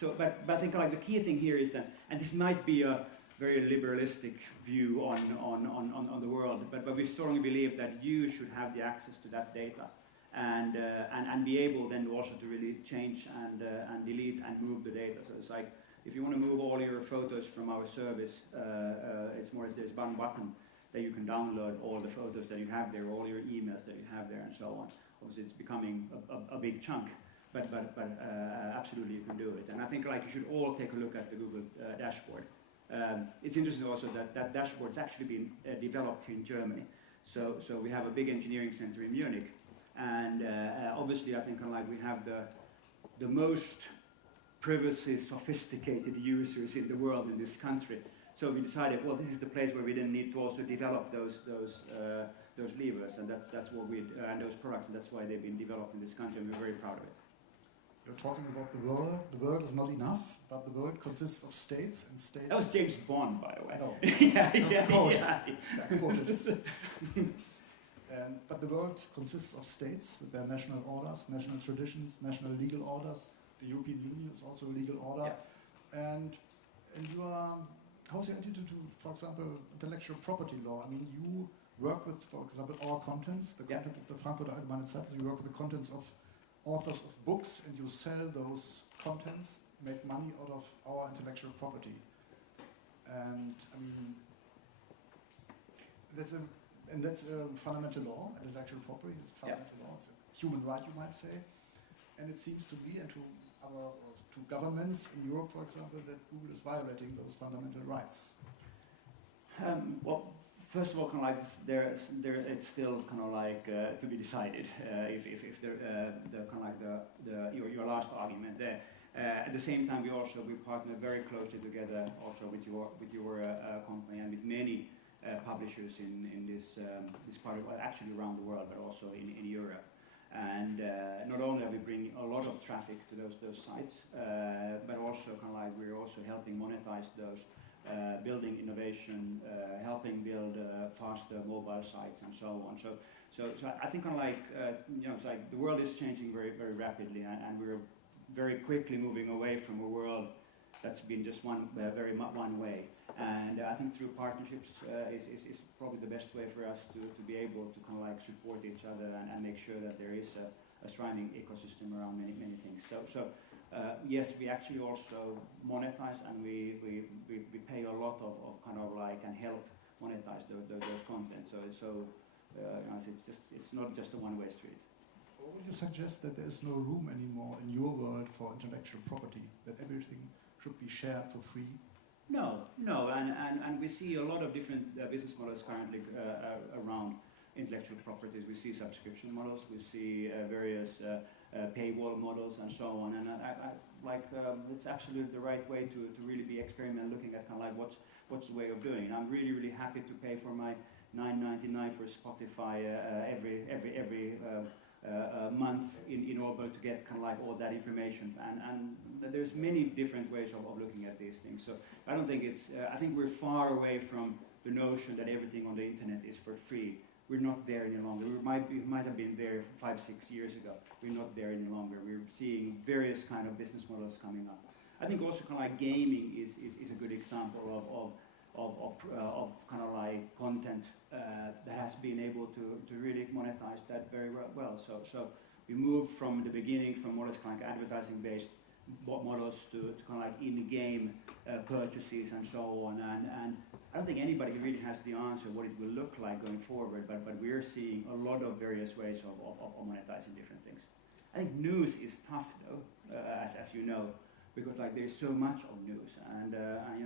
So, but I think like the key thing here is that, and this might be a very liberalistic view on the world, but we strongly believe that you should have the access to that data, and be able then also to really change and delete and move the data. So it's like if you want to move all your photos from our service, it's more as there's one button that you can download all the photos that you have there, all your emails that you have there, and so on. Obviously, it's becoming a big chunk. But absolutely you can do it. And I think like you should all take a look at the Google dashboard. It's interesting also that dashboard's actually been developed here in Germany. So we have a big engineering center in Munich, and obviously I think like we have the most privacy sophisticated users in the world in this country. So we decided, well, this is the place where we then need to also develop those levers, and that's what we and those products, and that's why they've been developed in this country, and we're very proud of it. You're talking about the world. The world is not enough, but the world consists of states, and states. That was James Bond, by the way. I know. yeah. I quoted. But the world consists of states with their national orders, national traditions, national legal orders. The European Union is also a legal order. Yeah. And you are, how's your attitude to, for example, intellectual property law? I mean, you work with, for example, our contents, the contents of the Frankfurter Allgemeine Zeitung. You work with the contents of authors of books, and you sell those contents, make money out of our intellectual property. And I mean, that's a fundamental law. Intellectual property is a fundamental law. It's a human right, you might say. And it seems to me, and to governments in Europe, for example, that Google is violating those fundamental rights. Well, first of all, kind of like it's still kind of like to be decided if the kind of like your last argument there. At the same time, we partner very closely together also with your company and with many publishers in this part of, well, actually around the world, but also in Europe. And not only are we bringing a lot of traffic to those sites, but also kind of like we're also helping monetize those, building innovation, helping build faster mobile sites and so on. So I think kind of like it's like the world is changing very very rapidly, and we're very quickly moving away from a world that's been just one way. And I think through partnerships is probably the best way for us to be able to kind of like support each other and make sure that there is a thriving ecosystem around many things. So yes, we actually also monetize, and we pay a lot of kind of like and help monetize those content. So it's not just a one-way street. Or would you suggest that there is no room anymore in your world for intellectual property, that everything should be shared for free? No, and we see a lot of different business models currently around intellectual properties. We see subscription models, we see various paywall models, and so on. And it's absolutely the right way to really be experimenting, looking at kind of like what's the way of doing it. I'm really happy to pay for my $9.99 for Spotify every month in order to get kind of like all that information, and there's many different ways of looking at these things. So I don't think I think we're far away from the notion that everything on the internet is for free. We're not there any longer. We might have been there 5-6 years ago. We're not there any longer. We're seeing various kind of business models coming up. I think also kind of like gaming is a good example of kind of like content that has been able to really monetize that very well. So we moved from the beginning from models kind of like advertising-based models to kind of like in-game purchases and so on. And I don't think anybody really has the answer what it will look like going forward, but we're seeing a lot of various ways of monetizing different things. I think news is tough though, as you know, because like there's so much of news, and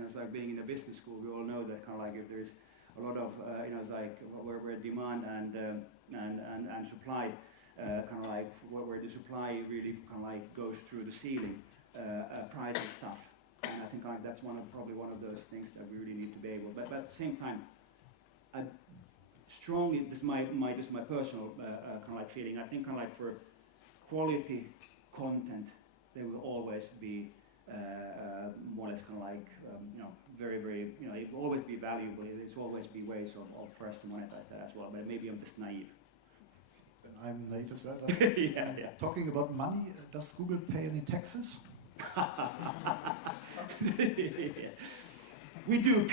it's like being in a business school. We all know that kind of like if there's a lot of it's like where demand and supply kind of like where the supply really kind of like goes through the ceiling, price is tough, and I think like that's probably one of those things that we really need to be able. But at the same time, I strongly, this is my personal kind of like feeling. I think kind of like for quality content, there will always be more or less kind of like very it will always be valuable. There's always be ways for us to monetize that as well. But maybe I'm just naive. And I'm naive as well. yeah. Talking about money, does Google pay any taxes? We do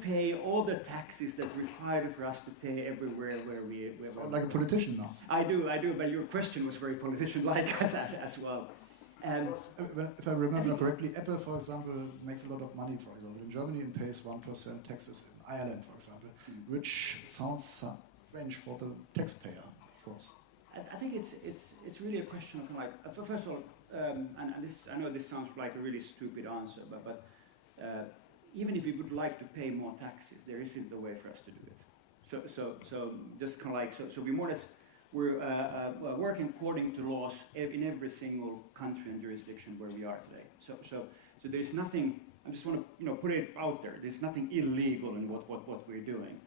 pay all the taxes that's required for us to pay everywhere where we. So like a politician now. I do. But your question was very politician-like as well. If I remember correctly, Apple, for example, makes a lot of money, for example, in Germany and pays 1% taxes in Ireland, for example, which sounds strange for the taxpayer, of course. I think it's really a question of like first of all, and this, I know this sounds like a really stupid answer, but even if we would like to pay more taxes, there isn't a way for us to do it. So just kind of like so we more or less we're working according to laws in every single country and jurisdiction where we are today. So there's nothing. I just want to put it out there. There's nothing illegal in what we're doing.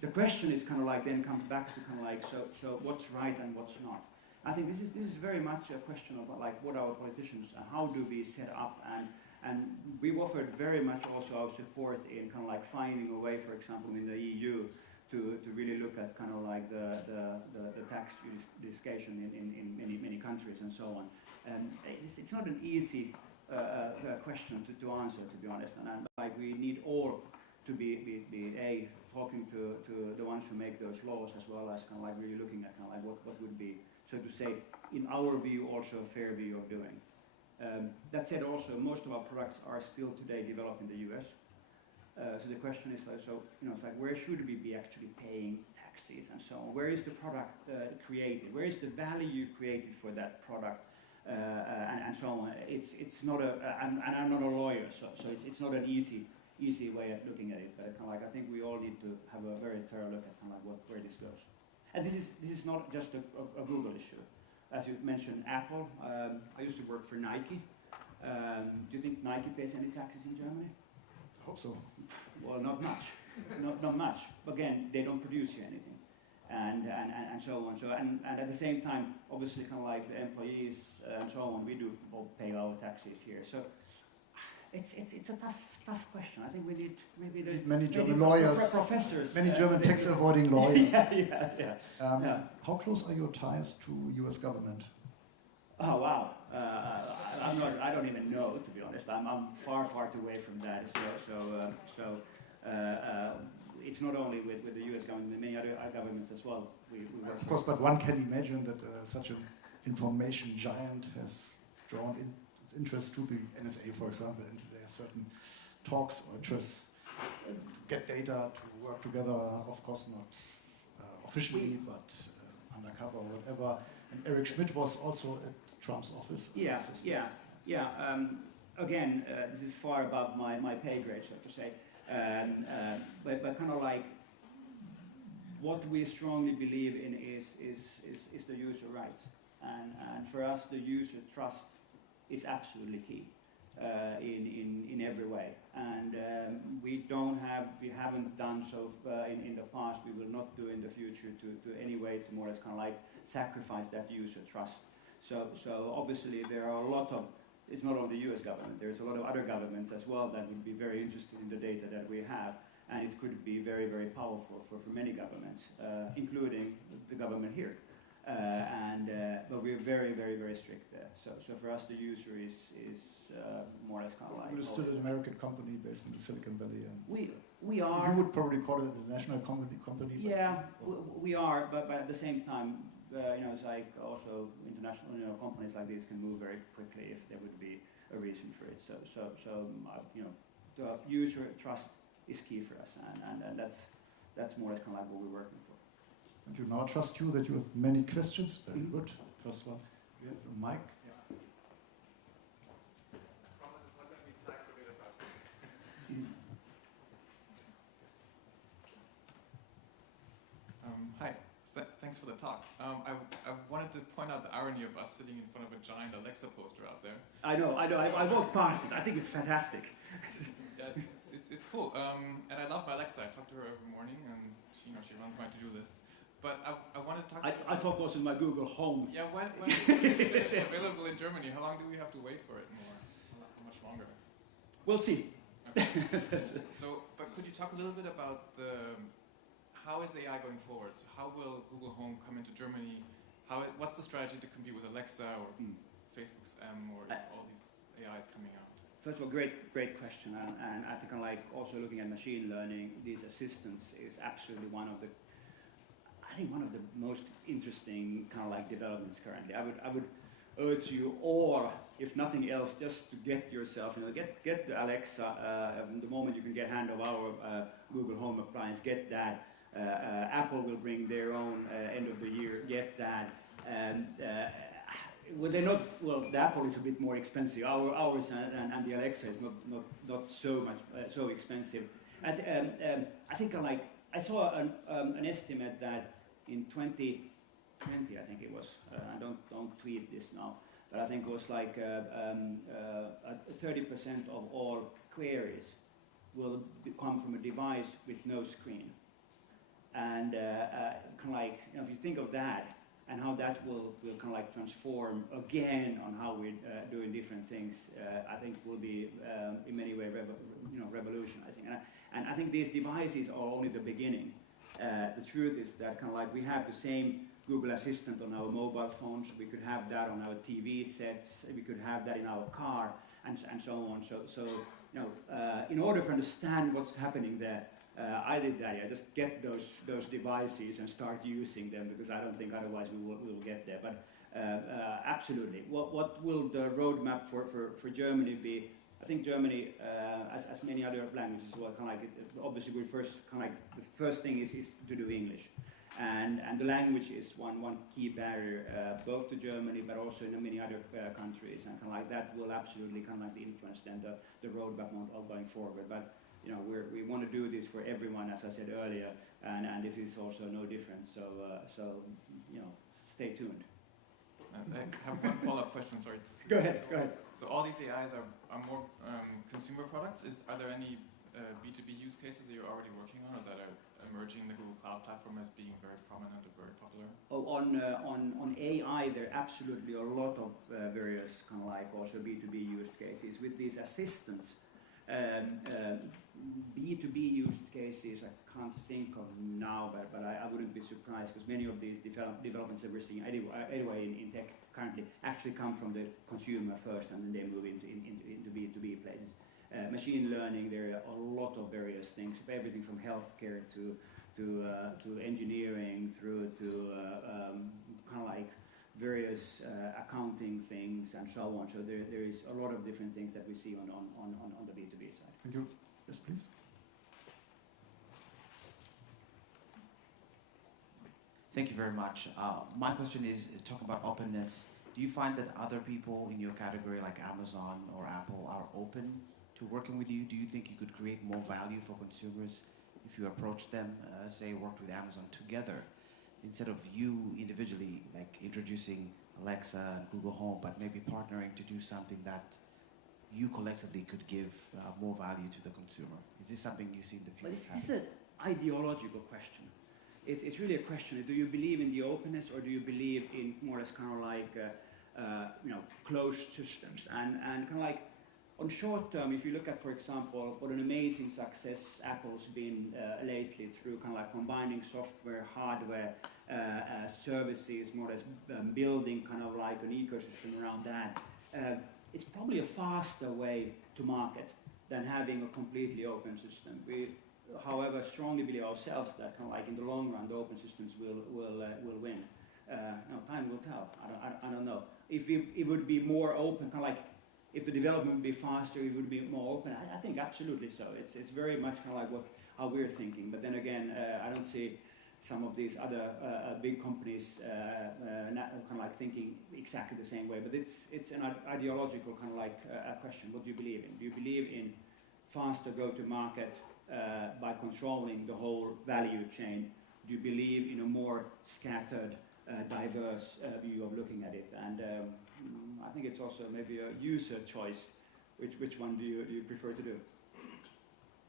The question is kind of like then comes back to kind of like so what's right and what's not. I think this is very much a question of like what our politicians and how do we set up and we've offered very much also our support in kind of like finding a way, for example, in the EU to really look at kind of like the tax jurisdiction in many countries and so on. And it's not an easy question to answer, to be honest. And like we need all to be talking to the ones who make those laws, as well as kind of like really looking at kind of like what would be, so to say, in our view, also a fair view of doing. That said, also most of our products are still today developed in the US. So the question is, it's like where should we be actually paying taxes and so on? Where is the product created? Where is the value created for that product? And so on. It's not and I'm not a lawyer, so it's not an easy way of looking at it. But kind of like I think we all need to have a very thorough look at kind of like where this goes. And this is not just a Google issue. As you mentioned, Apple. I used to work for Nike. Do you think Nike pays any taxes in Germany? I hope so. Well, not much. not much. Again, they don't produce you anything. And so on. And at the same time, obviously, kind of like the employees and so on, we do all pay our taxes here. So it's a tough question. I think we need maybe many German lawyers, professors, many German tax avoiding lawyers. Yeah. How close are your ties to U.S. government? Oh wow! I don't even know, to be honest. I'm far away from that. So it's not only with the U.S. government, many other governments as well. We work of course, but one can imagine that such an information giant has drawn its interest to the NSA, for example, and there are certain talks or interests to get data, to work together, of course not officially, but undercover or whatever. And Eric Schmidt was also at Trump's office. Yeah. Again, this is far above my pay grade, so to say. But kind of like what we strongly believe in is the user rights, and for us the user trust is absolutely key in every way. And we haven't done so in the past. We will not do in the future to any way to more or less kind of like sacrifice that user trust. So obviously there are a lot of. It's not only the US government, there's a lot of other governments as well that would be very interested in the data that we have, and it could be very, very powerful for many governments, including the government here. But we're very, very, very strict there. So for us, the user is more or less kind of like... We're still an American company based in the Silicon Valley. And we are... You would probably call it a national company. Yeah, we are, but at the same time, it's like also international, companies like this can move very quickly if there would be a reason for it. So the user trust is key for us, and that's more or less kind of like what we're working for. Thank you. Now I trust you that you have many questions. Very good. First one, we have a mic. Hi. Thanks for the talk. I wanted to point out the irony of us sitting in front of a giant Alexa poster out there. I know. I walked past it. I think it's fantastic. Yeah, it's cool. And I love my Alexa. I talk to her every morning, and she runs my to-do list. But I want to talk. I talk also in my Google Home. Yeah, when is it available in Germany? How long do we have to wait for it more? How much longer? We'll see. Okay. But could you talk a little bit about how is AI going forward? So how will Google Home come into Germany? What's the strategy to compete with Alexa or Facebook's or all these AIs coming out? First of all, great question. And I think like also looking at machine learning, these assistants is absolutely one of the most interesting kind of like developments currently. I would urge you all, if nothing else, just to get yourself, get the Alexa. The moment you can get hand of our Google Home appliance, get that. Apple will bring their own end of the year. Get that. The Apple is a bit more expensive. Ours and the Alexa is not so much so expensive. I think I saw an estimate that in 20 20, I think it was. Don't tweet this now, but I think it was like 30% of all queries will come from a device with no screen. And kind of like, you know, if you think of that and how that will kind of like transform again on how we're doing different things, I think will be in many ways revolutionizing. And I think these devices are only the beginning. The truth is that kind of like we have the same Google Assistant on our mobile phones. We could have that on our TV sets. We could have that in our car, and so on. So you know, in order to understand what's happening there, I did that. I just get those devices and start using them, because I don't think otherwise we will get there. But absolutely, what will the roadmap for Germany be? I think Germany, as many other languages, well, kind of like obviously we first kind of like the first thing is to do English, and the language is one key barrier both to Germany but also in many other countries, and kind of like that will absolutely kind of like influence then the roadmap of going forward. But you know, we want to do this for everyone, as I said earlier, and this is also no different. So you know, stay tuned. I have one follow-up question. Sorry. Go ahead. So all these AIs are more consumer products. Are there any B2B use cases that you're already working on, or that are emerging in the Google Cloud platform as being very prominent or very popular? Oh, on AI, there are absolutely a lot of various kind of like also B2B use cases with these assistants. B2B use cases I can't think of now, but I wouldn't be surprised, because many of these developments that we're seeing anyway in tech currently actually come from the consumer first, and then they move into B2B places. Machine learning, there are a lot of various things, everything from healthcare to engineering through to kind of like various accounting things and so on. So there is a lot of different things that we see on the B2B side. Thank you. Yes, please. Thank you very much. My question is, talk about openness. Do you find that other people in your category, like Amazon or Apple, are open to working with you? Do you think you could create more value for consumers if you approach them, say, worked with Amazon together, instead of you individually, like introducing Alexa and Google Home, but maybe partnering to do something that you collectively could give more value to the consumer? Is this something you see in the future? Well, it's an ideological question. It's really a question. Do you believe in the openness, or do you believe in more or less kind of like you know, closed systems? And kind of like on short term, if you look at, for example, what an amazing success Apple's been lately through kind of like combining software, hardware, services, more or less building kind of like an ecosystem around that. It's probably a faster way to market than having a completely open system. We, however, strongly believe ourselves that kind of like in the long run, the open systems will win. No, time will tell. I don't know. If it would be more open, kind of like if the development would be faster, it would be more open. I think absolutely so. It's very much kind of like how we're thinking. But then again, I don't see some of these other big companies kind of like thinking exactly the same way. But it's an ideological kind of like question. What do you believe in? Do you believe in faster go-to-market by controlling the whole value chain? Do you believe in a more scattered, diverse view of looking at it? And I think it's also maybe a user choice. Which one do you prefer to do?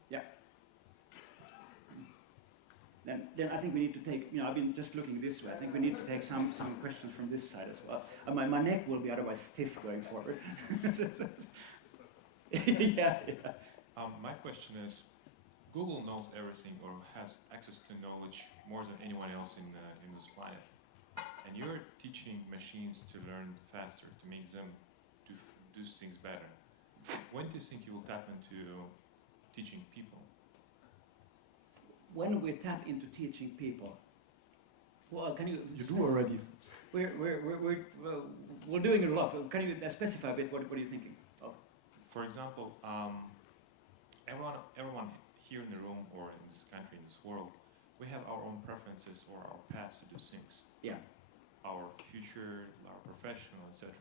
Yeah. Then I think we need to take, you know, I've been just looking this way. I think we need to take some questions from this side as well. My neck will be otherwise stiff going forward. yeah. My question is, Google knows everything, or has access to knowledge more than anyone else in this planet. And you're teaching machines to learn faster, to make them do things better. When do you think you will tap into teaching people? When we tap into teaching people, well, can you? You do already. We're doing it a lot. Can you specify a bit? What are you thinking of? For example, everyone here in the room, or in this country, in this world, we have our own preferences or our paths to do things. Yeah. Our future, our professional, etc.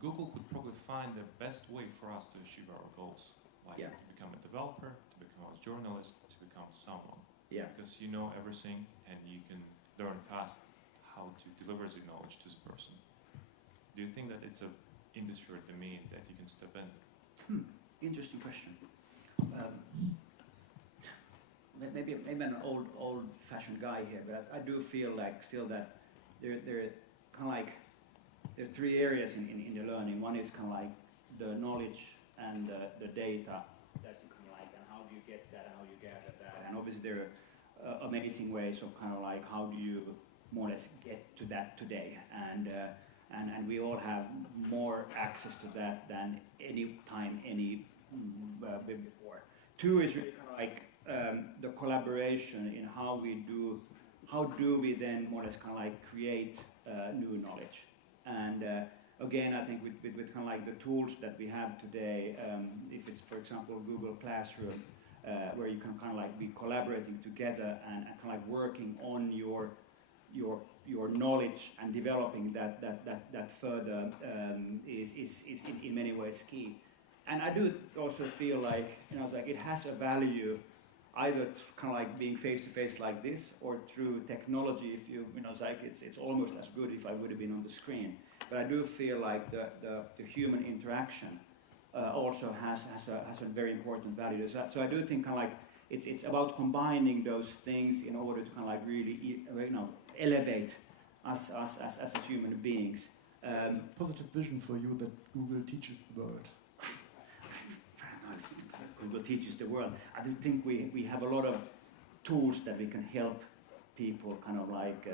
Google could probably find the best way for us to achieve our goals, like to become a developer, to become a journalist, to become someone. Yeah. Because you know everything and you can learn fast how to deliver the knowledge to the person. Do you think that it's an industry or domain that you can step in? Interesting question. Maybe I'm an old-fashioned guy here, but I do feel like still that there kind of like there are three areas in the learning. One is kind of like the knowledge and the data that you can like, and how do you get that, and how you gather that, and obviously there are amazing ways of kind of like how do you more or less get to that today, and we all have more access to that than any time before. Two is really kind of like the collaboration in how do we then more or less kind of like create new knowledge. And again, I think with kind of like the tools that we have today, if it's for example Google Classroom, where you can kind of like be collaborating together and kind of like working on your knowledge and developing that further is in many ways key. And I do also feel like, you know, it's like it has a value either kind of like being face to face like this, or through technology. If you know, it's like it's almost as good if I would have been on the screen. But I do feel like the human interaction also has a very important value. So I do think kind of like it's about combining those things in order to kind of like really, you know, elevate us as human beings. It's a positive vision for you that Google teaches the world. Google teaches the world. I do think we have a lot of tools that we can help people kind of like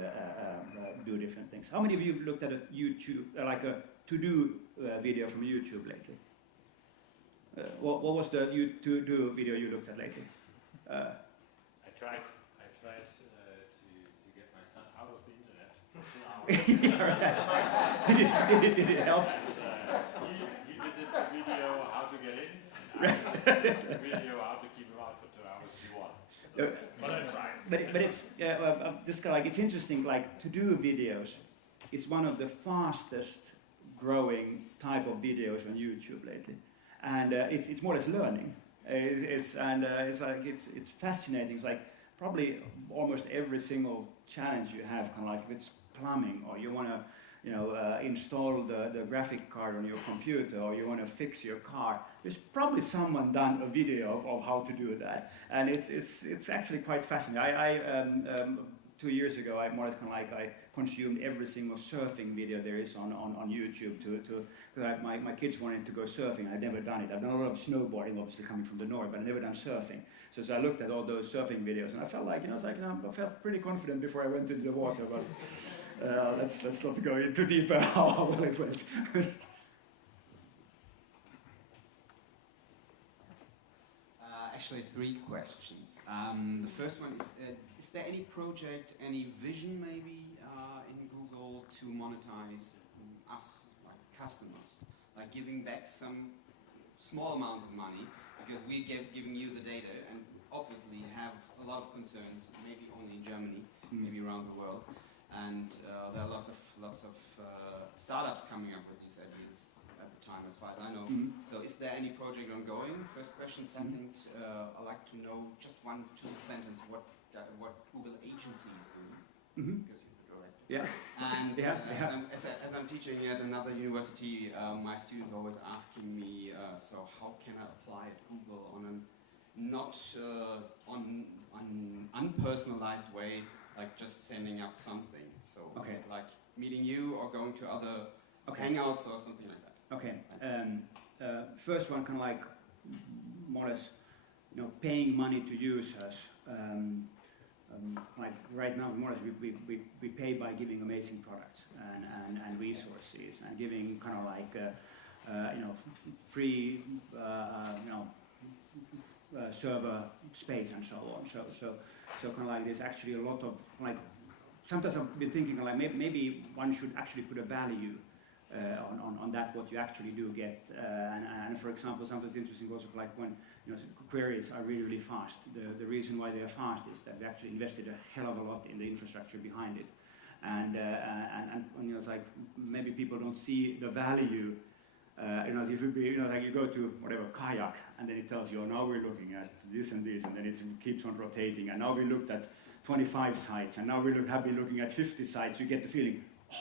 do different things. How many of you looked at a YouTube, like a to-do video from YouTube lately? What was the to-do video you looked at lately? I tried to get my son out of the internet. Did it help? He visited the video how to get in. The video how to keep him out for 2 hours if you want. So, but I tried. But it's just kind of like it's interesting. Like to-do videos is one of the fastest growing type of videos on YouTube lately, and it's more or less learning. It's fascinating. It's like probably almost every single challenge you have, kind of like if it's plumbing, or you want to, you know, install the graphic card on your computer, or you want to fix your car. There's probably someone done a video of how to do that, and it's actually quite fascinating. I 2 years ago, I more or less kind of like I consumed every single surfing video there is on YouTube because my kids wanted to go surfing. I'd never done it. I've done a lot of snowboarding, obviously coming from the north, but I've never done surfing. So I looked at all those surfing videos, and I felt like, you know, it's like, you know, I felt pretty confident before I went into the water. But let's not go too deeper how well it was. Actually, 3 questions. The first one is there any project, any vision maybe in Google to monetize us, like customers, like giving back some small amounts of money, because we giving you the data and obviously have a lot of concerns, maybe only in Germany, maybe around the world, and there are lots of startups coming up with these ideas at the time, as far as I know. So is there any project ongoing? First question. Second, I'd like to know just 1-2 sentences what Google agency is doing, because you're the director. Yeah. And yeah. As I'm teaching at another university, my students are always asking me, so how can I apply at Google on a not on unpersonalized way, like just sending up something. So like meeting you or going to other hangouts or something like that. Okay. First one, kind of like more or less, you know, paying money to use us. Like right now, more or less, we pay by giving amazing products and resources, and giving kind of like you know, free you know, server space and so on. So kind of like there's actually a lot of like. Sometimes I've been thinking like maybe one should actually put a value on that, what you actually do get. And for example, sometimes interesting also like when, you know, queries are really fast. The reason why they are fast is that we actually invested a hell of a lot in the infrastructure behind it. And you know, it's like maybe people don't see the value If it be, like you go to whatever kayak, and then it tells you, oh, now we're looking at this and this, and then it keeps on rotating, and now we looked at 25 sites, and now have been looking at 50 sites. You get the feeling, oh,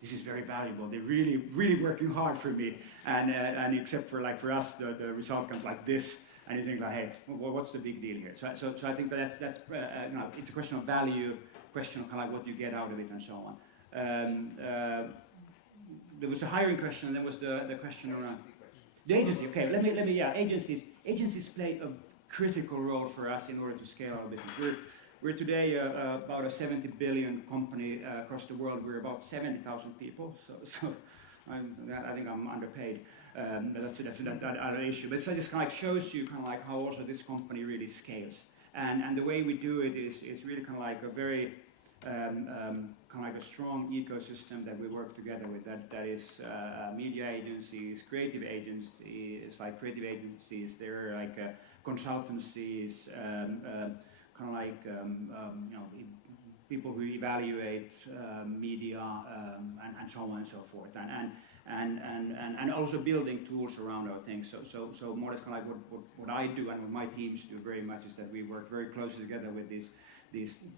this is very valuable. They're really, really working hard for me. And except for for us, the result comes like this, and you think like, hey, what's the big deal here? So I think that's it's a question of value, question of kind of what you get out of it, and so on. There was a hiring question, and there was the question around the agency. Okay, let me. Agencies play a critical role for us in order to scale our business. We're today about a 70 billion company across the world. We're about 70,000 people, so I think I'm underpaid. That's another issue. But so this kind of shows you kind of like how also this company really scales. And the way we do it is really kind of like a very kind of like a strong ecosystem that we work together with. That is media agencies, creative agencies, like creative agencies. There are like consultancies. Kind of like people who evaluate media and so on and so forth, and also building tools around our things. So more or less kind of like what I do and what my teams do very much is that we work very closely together with these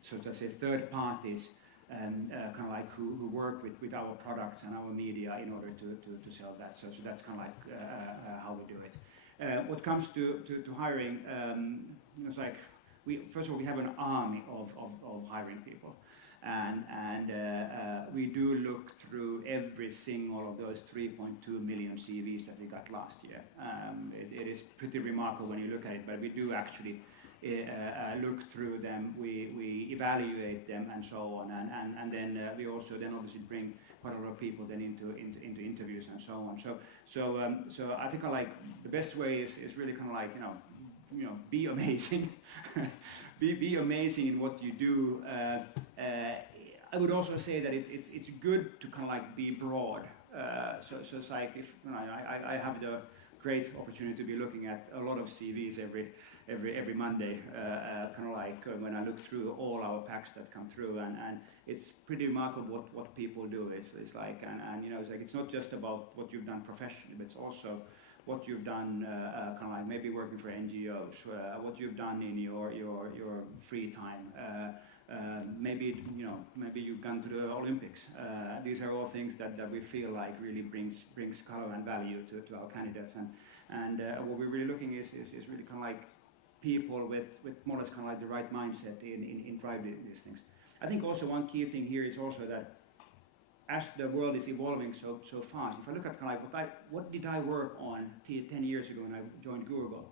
so to say third parties, kind of like who work with our products and our media in order to sell that. So that's kind of like how we do it. What comes to hiring, it's like. First of all, we have an army of hiring people, and we do look through every single of those 3.2 million CVs that we got last year. It is pretty remarkable when you look at it, but we do actually look through them, we evaluate them, and so on, and then we also then obviously bring quite a lot of people then into interviews and so on. So I think the best way is really kind of like be amazing. be amazing in what you do. I would also say that it's good to kind of like be broad. So it's like if I have the great opportunity to be looking at a lot of CVs every Monday, kind of like when I look through all our packs that come through, and it's pretty remarkable what people do. It's like and it's like it's not just about what you've done professionally, but it's also what you've done, kind of like maybe working for NGOs, what you've done in your free time. Maybe you've gone to the Olympics. These are all things that we feel like really brings color and value to our candidates. And what we're really looking is really kind of like people with more or less kind of like the right mindset in driving these things. I think also one key thing here is also that as the world is evolving so fast, if I look at kind of like what did I work on 10 years ago when I joined Google?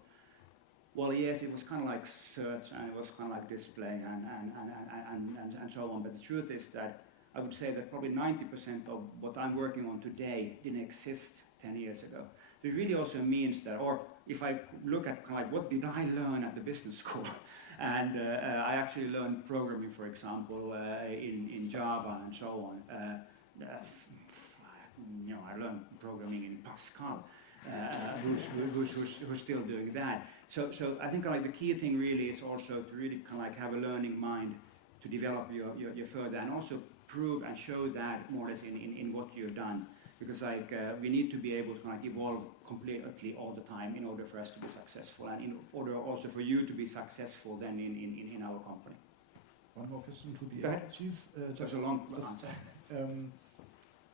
Well, yes, it was kind of like search, and it was kind of like display and so on. But the truth is that I would say that probably 90% of what I'm working on today didn't exist 10 years ago. So it really also means that, or if I look at kind of like what did I learn at the business school, and I actually learned programming, for example, in Java and so on. I learned programming in Pascal. Who's still doing that? So I think like the key thing really is also to really kind of like have a learning mind to develop your further, and also prove and show that more or less in what you've done, because like we need to be able to like evolve completely all the time in order for us to be successful, and in order also for you to be successful then in our company. One more question to the Go ahead. agencies. Just a long answer.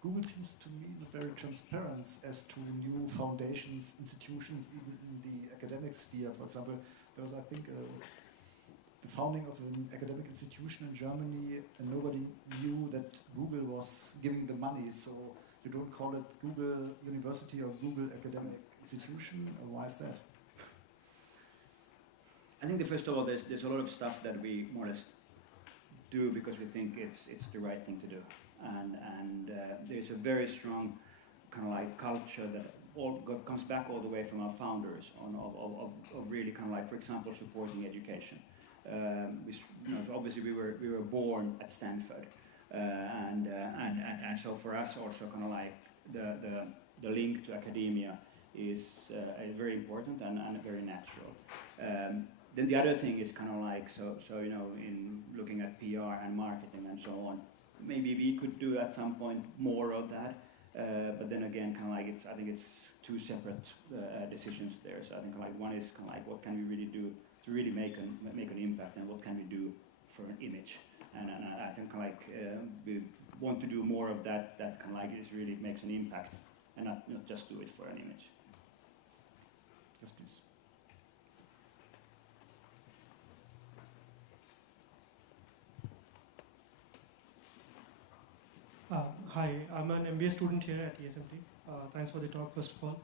Google seems to me very transparent as to new foundations, institutions, even in the academic sphere. For example, there was, I think, the founding of an academic institution in Germany, and nobody knew that Google was giving the money. So you don't call it Google University or Google Academic Institution. Why is that? I think that first of all, there's a lot of stuff that we more or less do because we think it's the right thing to do. And there's a very strong kind of like culture that comes back all the way from our founders of really kind of like, for example, supporting education. Obviously we were born at Stanford, and so for us also kind of like the link to academia is very important and very natural. Then the other thing is kind of like so in looking at PR and marketing and so on. Maybe we could do at some point more of that, but then again, kind of like I think it's two separate decisions there. So I think like one is kind of like what can we really do to really make an impact, and what can we do for an image. And I think kind of like we want to do more of that. That kind of like is really makes an impact, and not just do it for an image. Yes, please. Hi, I'm an MBA student here at ESMT. Thanks for the talk, first of all.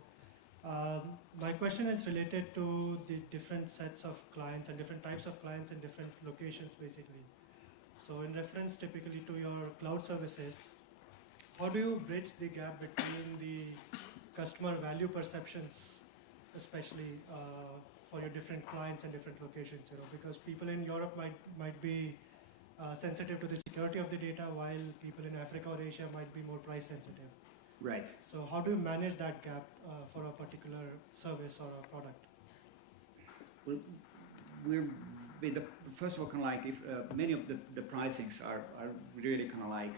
My question is related to the different sets of clients and different types of clients in different locations, basically. So in reference typically to your cloud services, how do you bridge the gap between the customer value perceptions, especially for your different clients and different locations? Because people in Europe might be sensitive to the security of the data, while people in Africa or Asia might be more price sensitive. Right. So how do you manage that gap for a particular service or a product? Well, first of all, kind of like if many of the pricings are really kind of like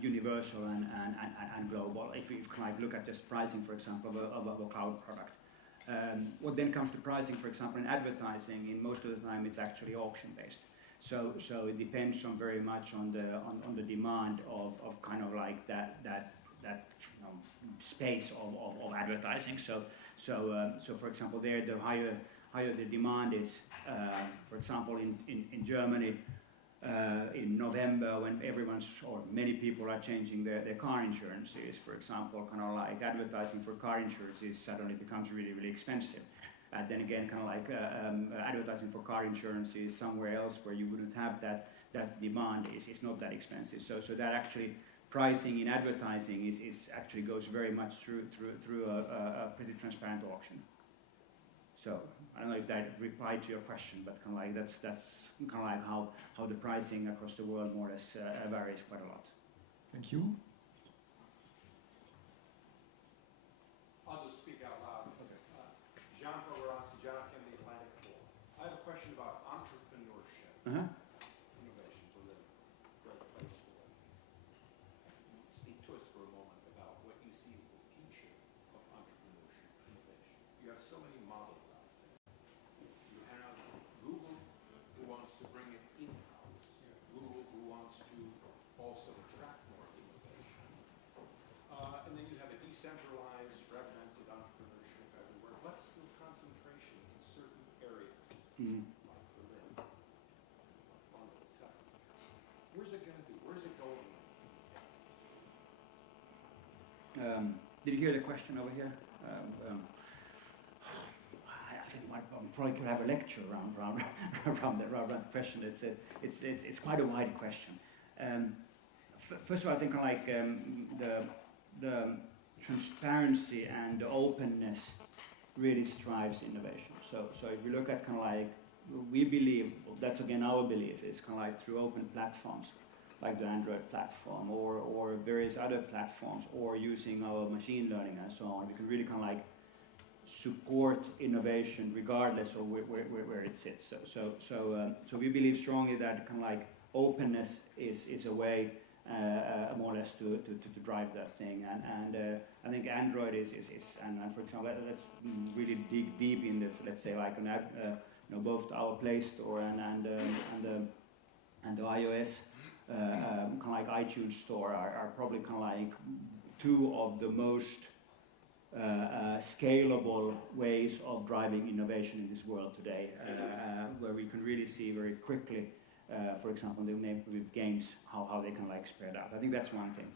universal and global. If you kind of like look at just pricing, for example, of a cloud product. What then comes to pricing, for example, in advertising, in most of the time it's actually auction based. So it depends on very much on the demand of kind of like that space of advertising. So for example, there the higher the demand is. For example, in Germany, in November, when many people are changing their car insurances, for example, kind of like advertising for car insurances suddenly becomes really, really expensive. Then again, kind of like advertising for car insurances somewhere else where you wouldn't have that demand is not that expensive. So that actually pricing in advertising is actually goes very much through a pretty transparent auction. So I don't know if that replied to your question, but kind of like that's kind of like how the pricing across the world more or less varies quite a lot. Thank you. I'll just speak out loud. John Fogarasi, John Kennedy Atlantic 4. I have a question about entrepreneurship. Innovation's a really great place for it. Speak to us for a moment about what you see as the future of entrepreneurship innovation. You have so many models out there. You have Google, who wants to bring it in-house. Google, who wants to also attract more innovation. And then you have a decentralized, fragmented entrepreneurship everywhere, but still concentration in certain areas, like Berlin, like London, etc. Where's it going to be? Where's it going? Did you hear the question over here? I think I probably could have a lecture around that question. It's quite a wide question. First of all, I think like the transparency and the openness really drives innovation. So if you look at kind of like, we believe, that's again our belief, is kind of like through open platforms, like the Android platform or various other platforms, or using our machine learning and so on, we can really kind of like support innovation regardless of where it sits. So we believe strongly that kind of like openness is a way more or less to drive that thing, and I think Android is and for example, let's really dig deep in the, let's say, like both our Play Store and the iOS kind of like iTunes Store are probably kind of like two of the most scalable ways of driving innovation in this world today, where we can really see very quickly, for example, with games, how they can like spread out. I think that's one thing.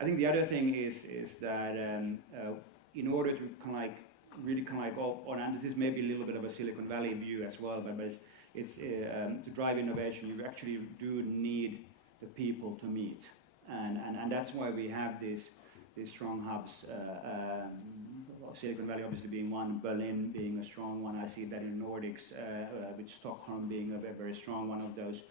I think the other thing is that in order to kind of like really kind of like and this is maybe a little bit of a Silicon Valley view as well, but it's to drive innovation, you actually do need the people to meet, and that's why we have these strong hubs. Silicon Valley obviously being one, Berlin being a strong one. I see that in Nordics, with Stockholm being a very strong one of those.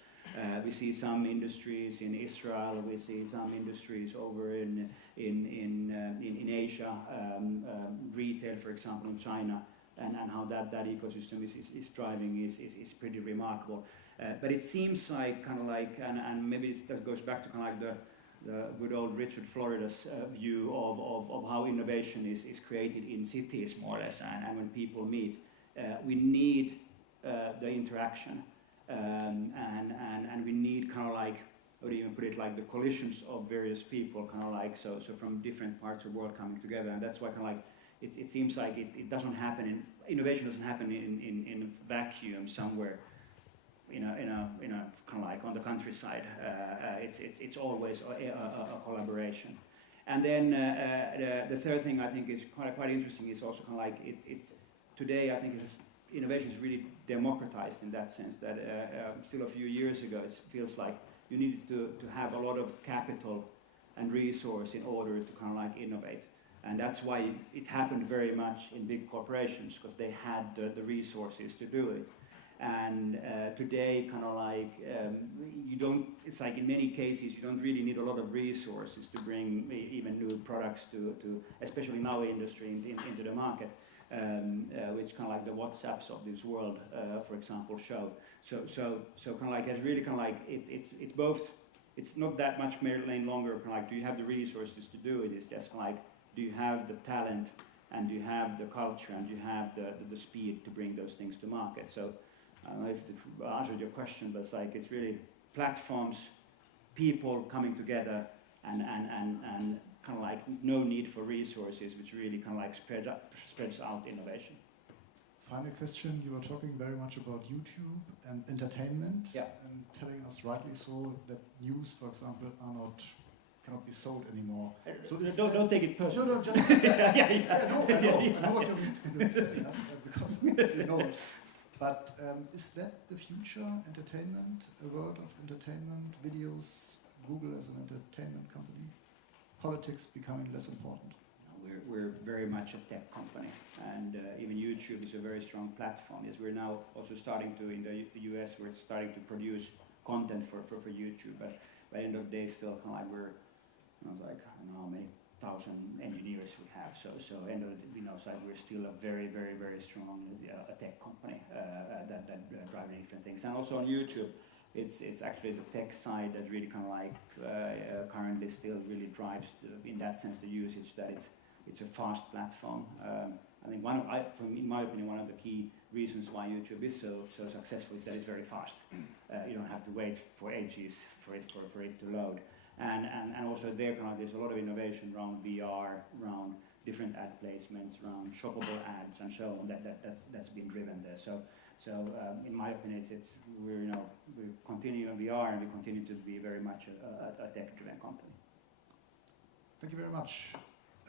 We see some industries in Israel. We see some industries over in Asia, retail, for example, in China, and how that ecosystem is driving is pretty remarkable. But it seems like kind of like, and maybe that goes back to kind of like the good old Richard Florida's view of how innovation is created in cities, more or less, and when people meet. We need the interaction, and we need kind of like, I would even put it like the collisions of various people, kind of like, so from different parts of the world coming together, and that's why kind of like, it seems like it doesn't happen innovation doesn't happen in a vacuum somewhere, in a kind of like on the countryside. It's always a collaboration. And then the third thing I think is quite interesting is also kind of like today I think innovation is really democratized in that sense that still a few years ago it feels like you needed to have a lot of capital and resource in order to kind of like innovate. And that's why it happened very much in big corporations, because they had the resources to do it. And today, kind of like, it's like in many cases, you don't really need a lot of resources to bring even new products to especially in our industry, into the market, which kind of like the WhatsApps of this world, for example, show. So kind of like, it's really kind of like, it's both, it's not that much any longer kind of like, do you have the resources to do it? It's just kind of like, do you have the talent, and do you have the culture, and do you have the speed to bring those things to market? So I don't know if I answered your question, but it's really platforms, people coming together, and kind of like no need for resources, which really kind of like spreads out innovation. Final question, you were talking very much about YouTube and entertainment, yeah, and telling us rightly so that news, for example, cannot be sold anymore. So don't take it personally. No, just no, I know what you mean. Yes, because you know it. But is that the future? Entertainment, a world of entertainment, videos, Google as an entertainment company, politics becoming less important? We're very much a tech company, and even YouTube is a very strong platform. Yes, we're now also starting to, in the US, we're starting to produce content for YouTube, but by the end of the day, still kind of like we're, like, I don't know how many thousand engineers we have. So end of the, we're still a very, very, very strong a tech company that drives different things. And also on YouTube, it's actually the tech side that really kind of like currently still really drives in that sense the usage, that it's a fast platform. I think in my opinion, one of the key reasons why YouTube is so successful is that it's very fast. You don't have to wait for ages for it to load. And also there's a lot of innovation around VR, around different ad placements, around shoppable ads, and so on. That's been driven there. So in my opinion, we continue in VR, and we continue to be very much a tech-driven company. Thank you very much.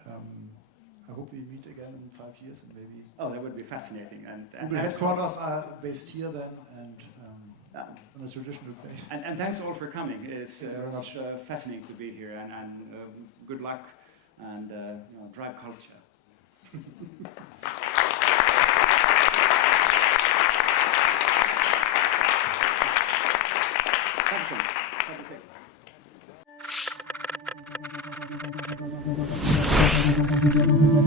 I hope we meet again in 5 years, and maybe. Oh, that would be fascinating. And the headquarters are based here then, and in a traditional place. And thanks all for coming. It's fascinating to be here, and good luck, and drive culture. Thank you.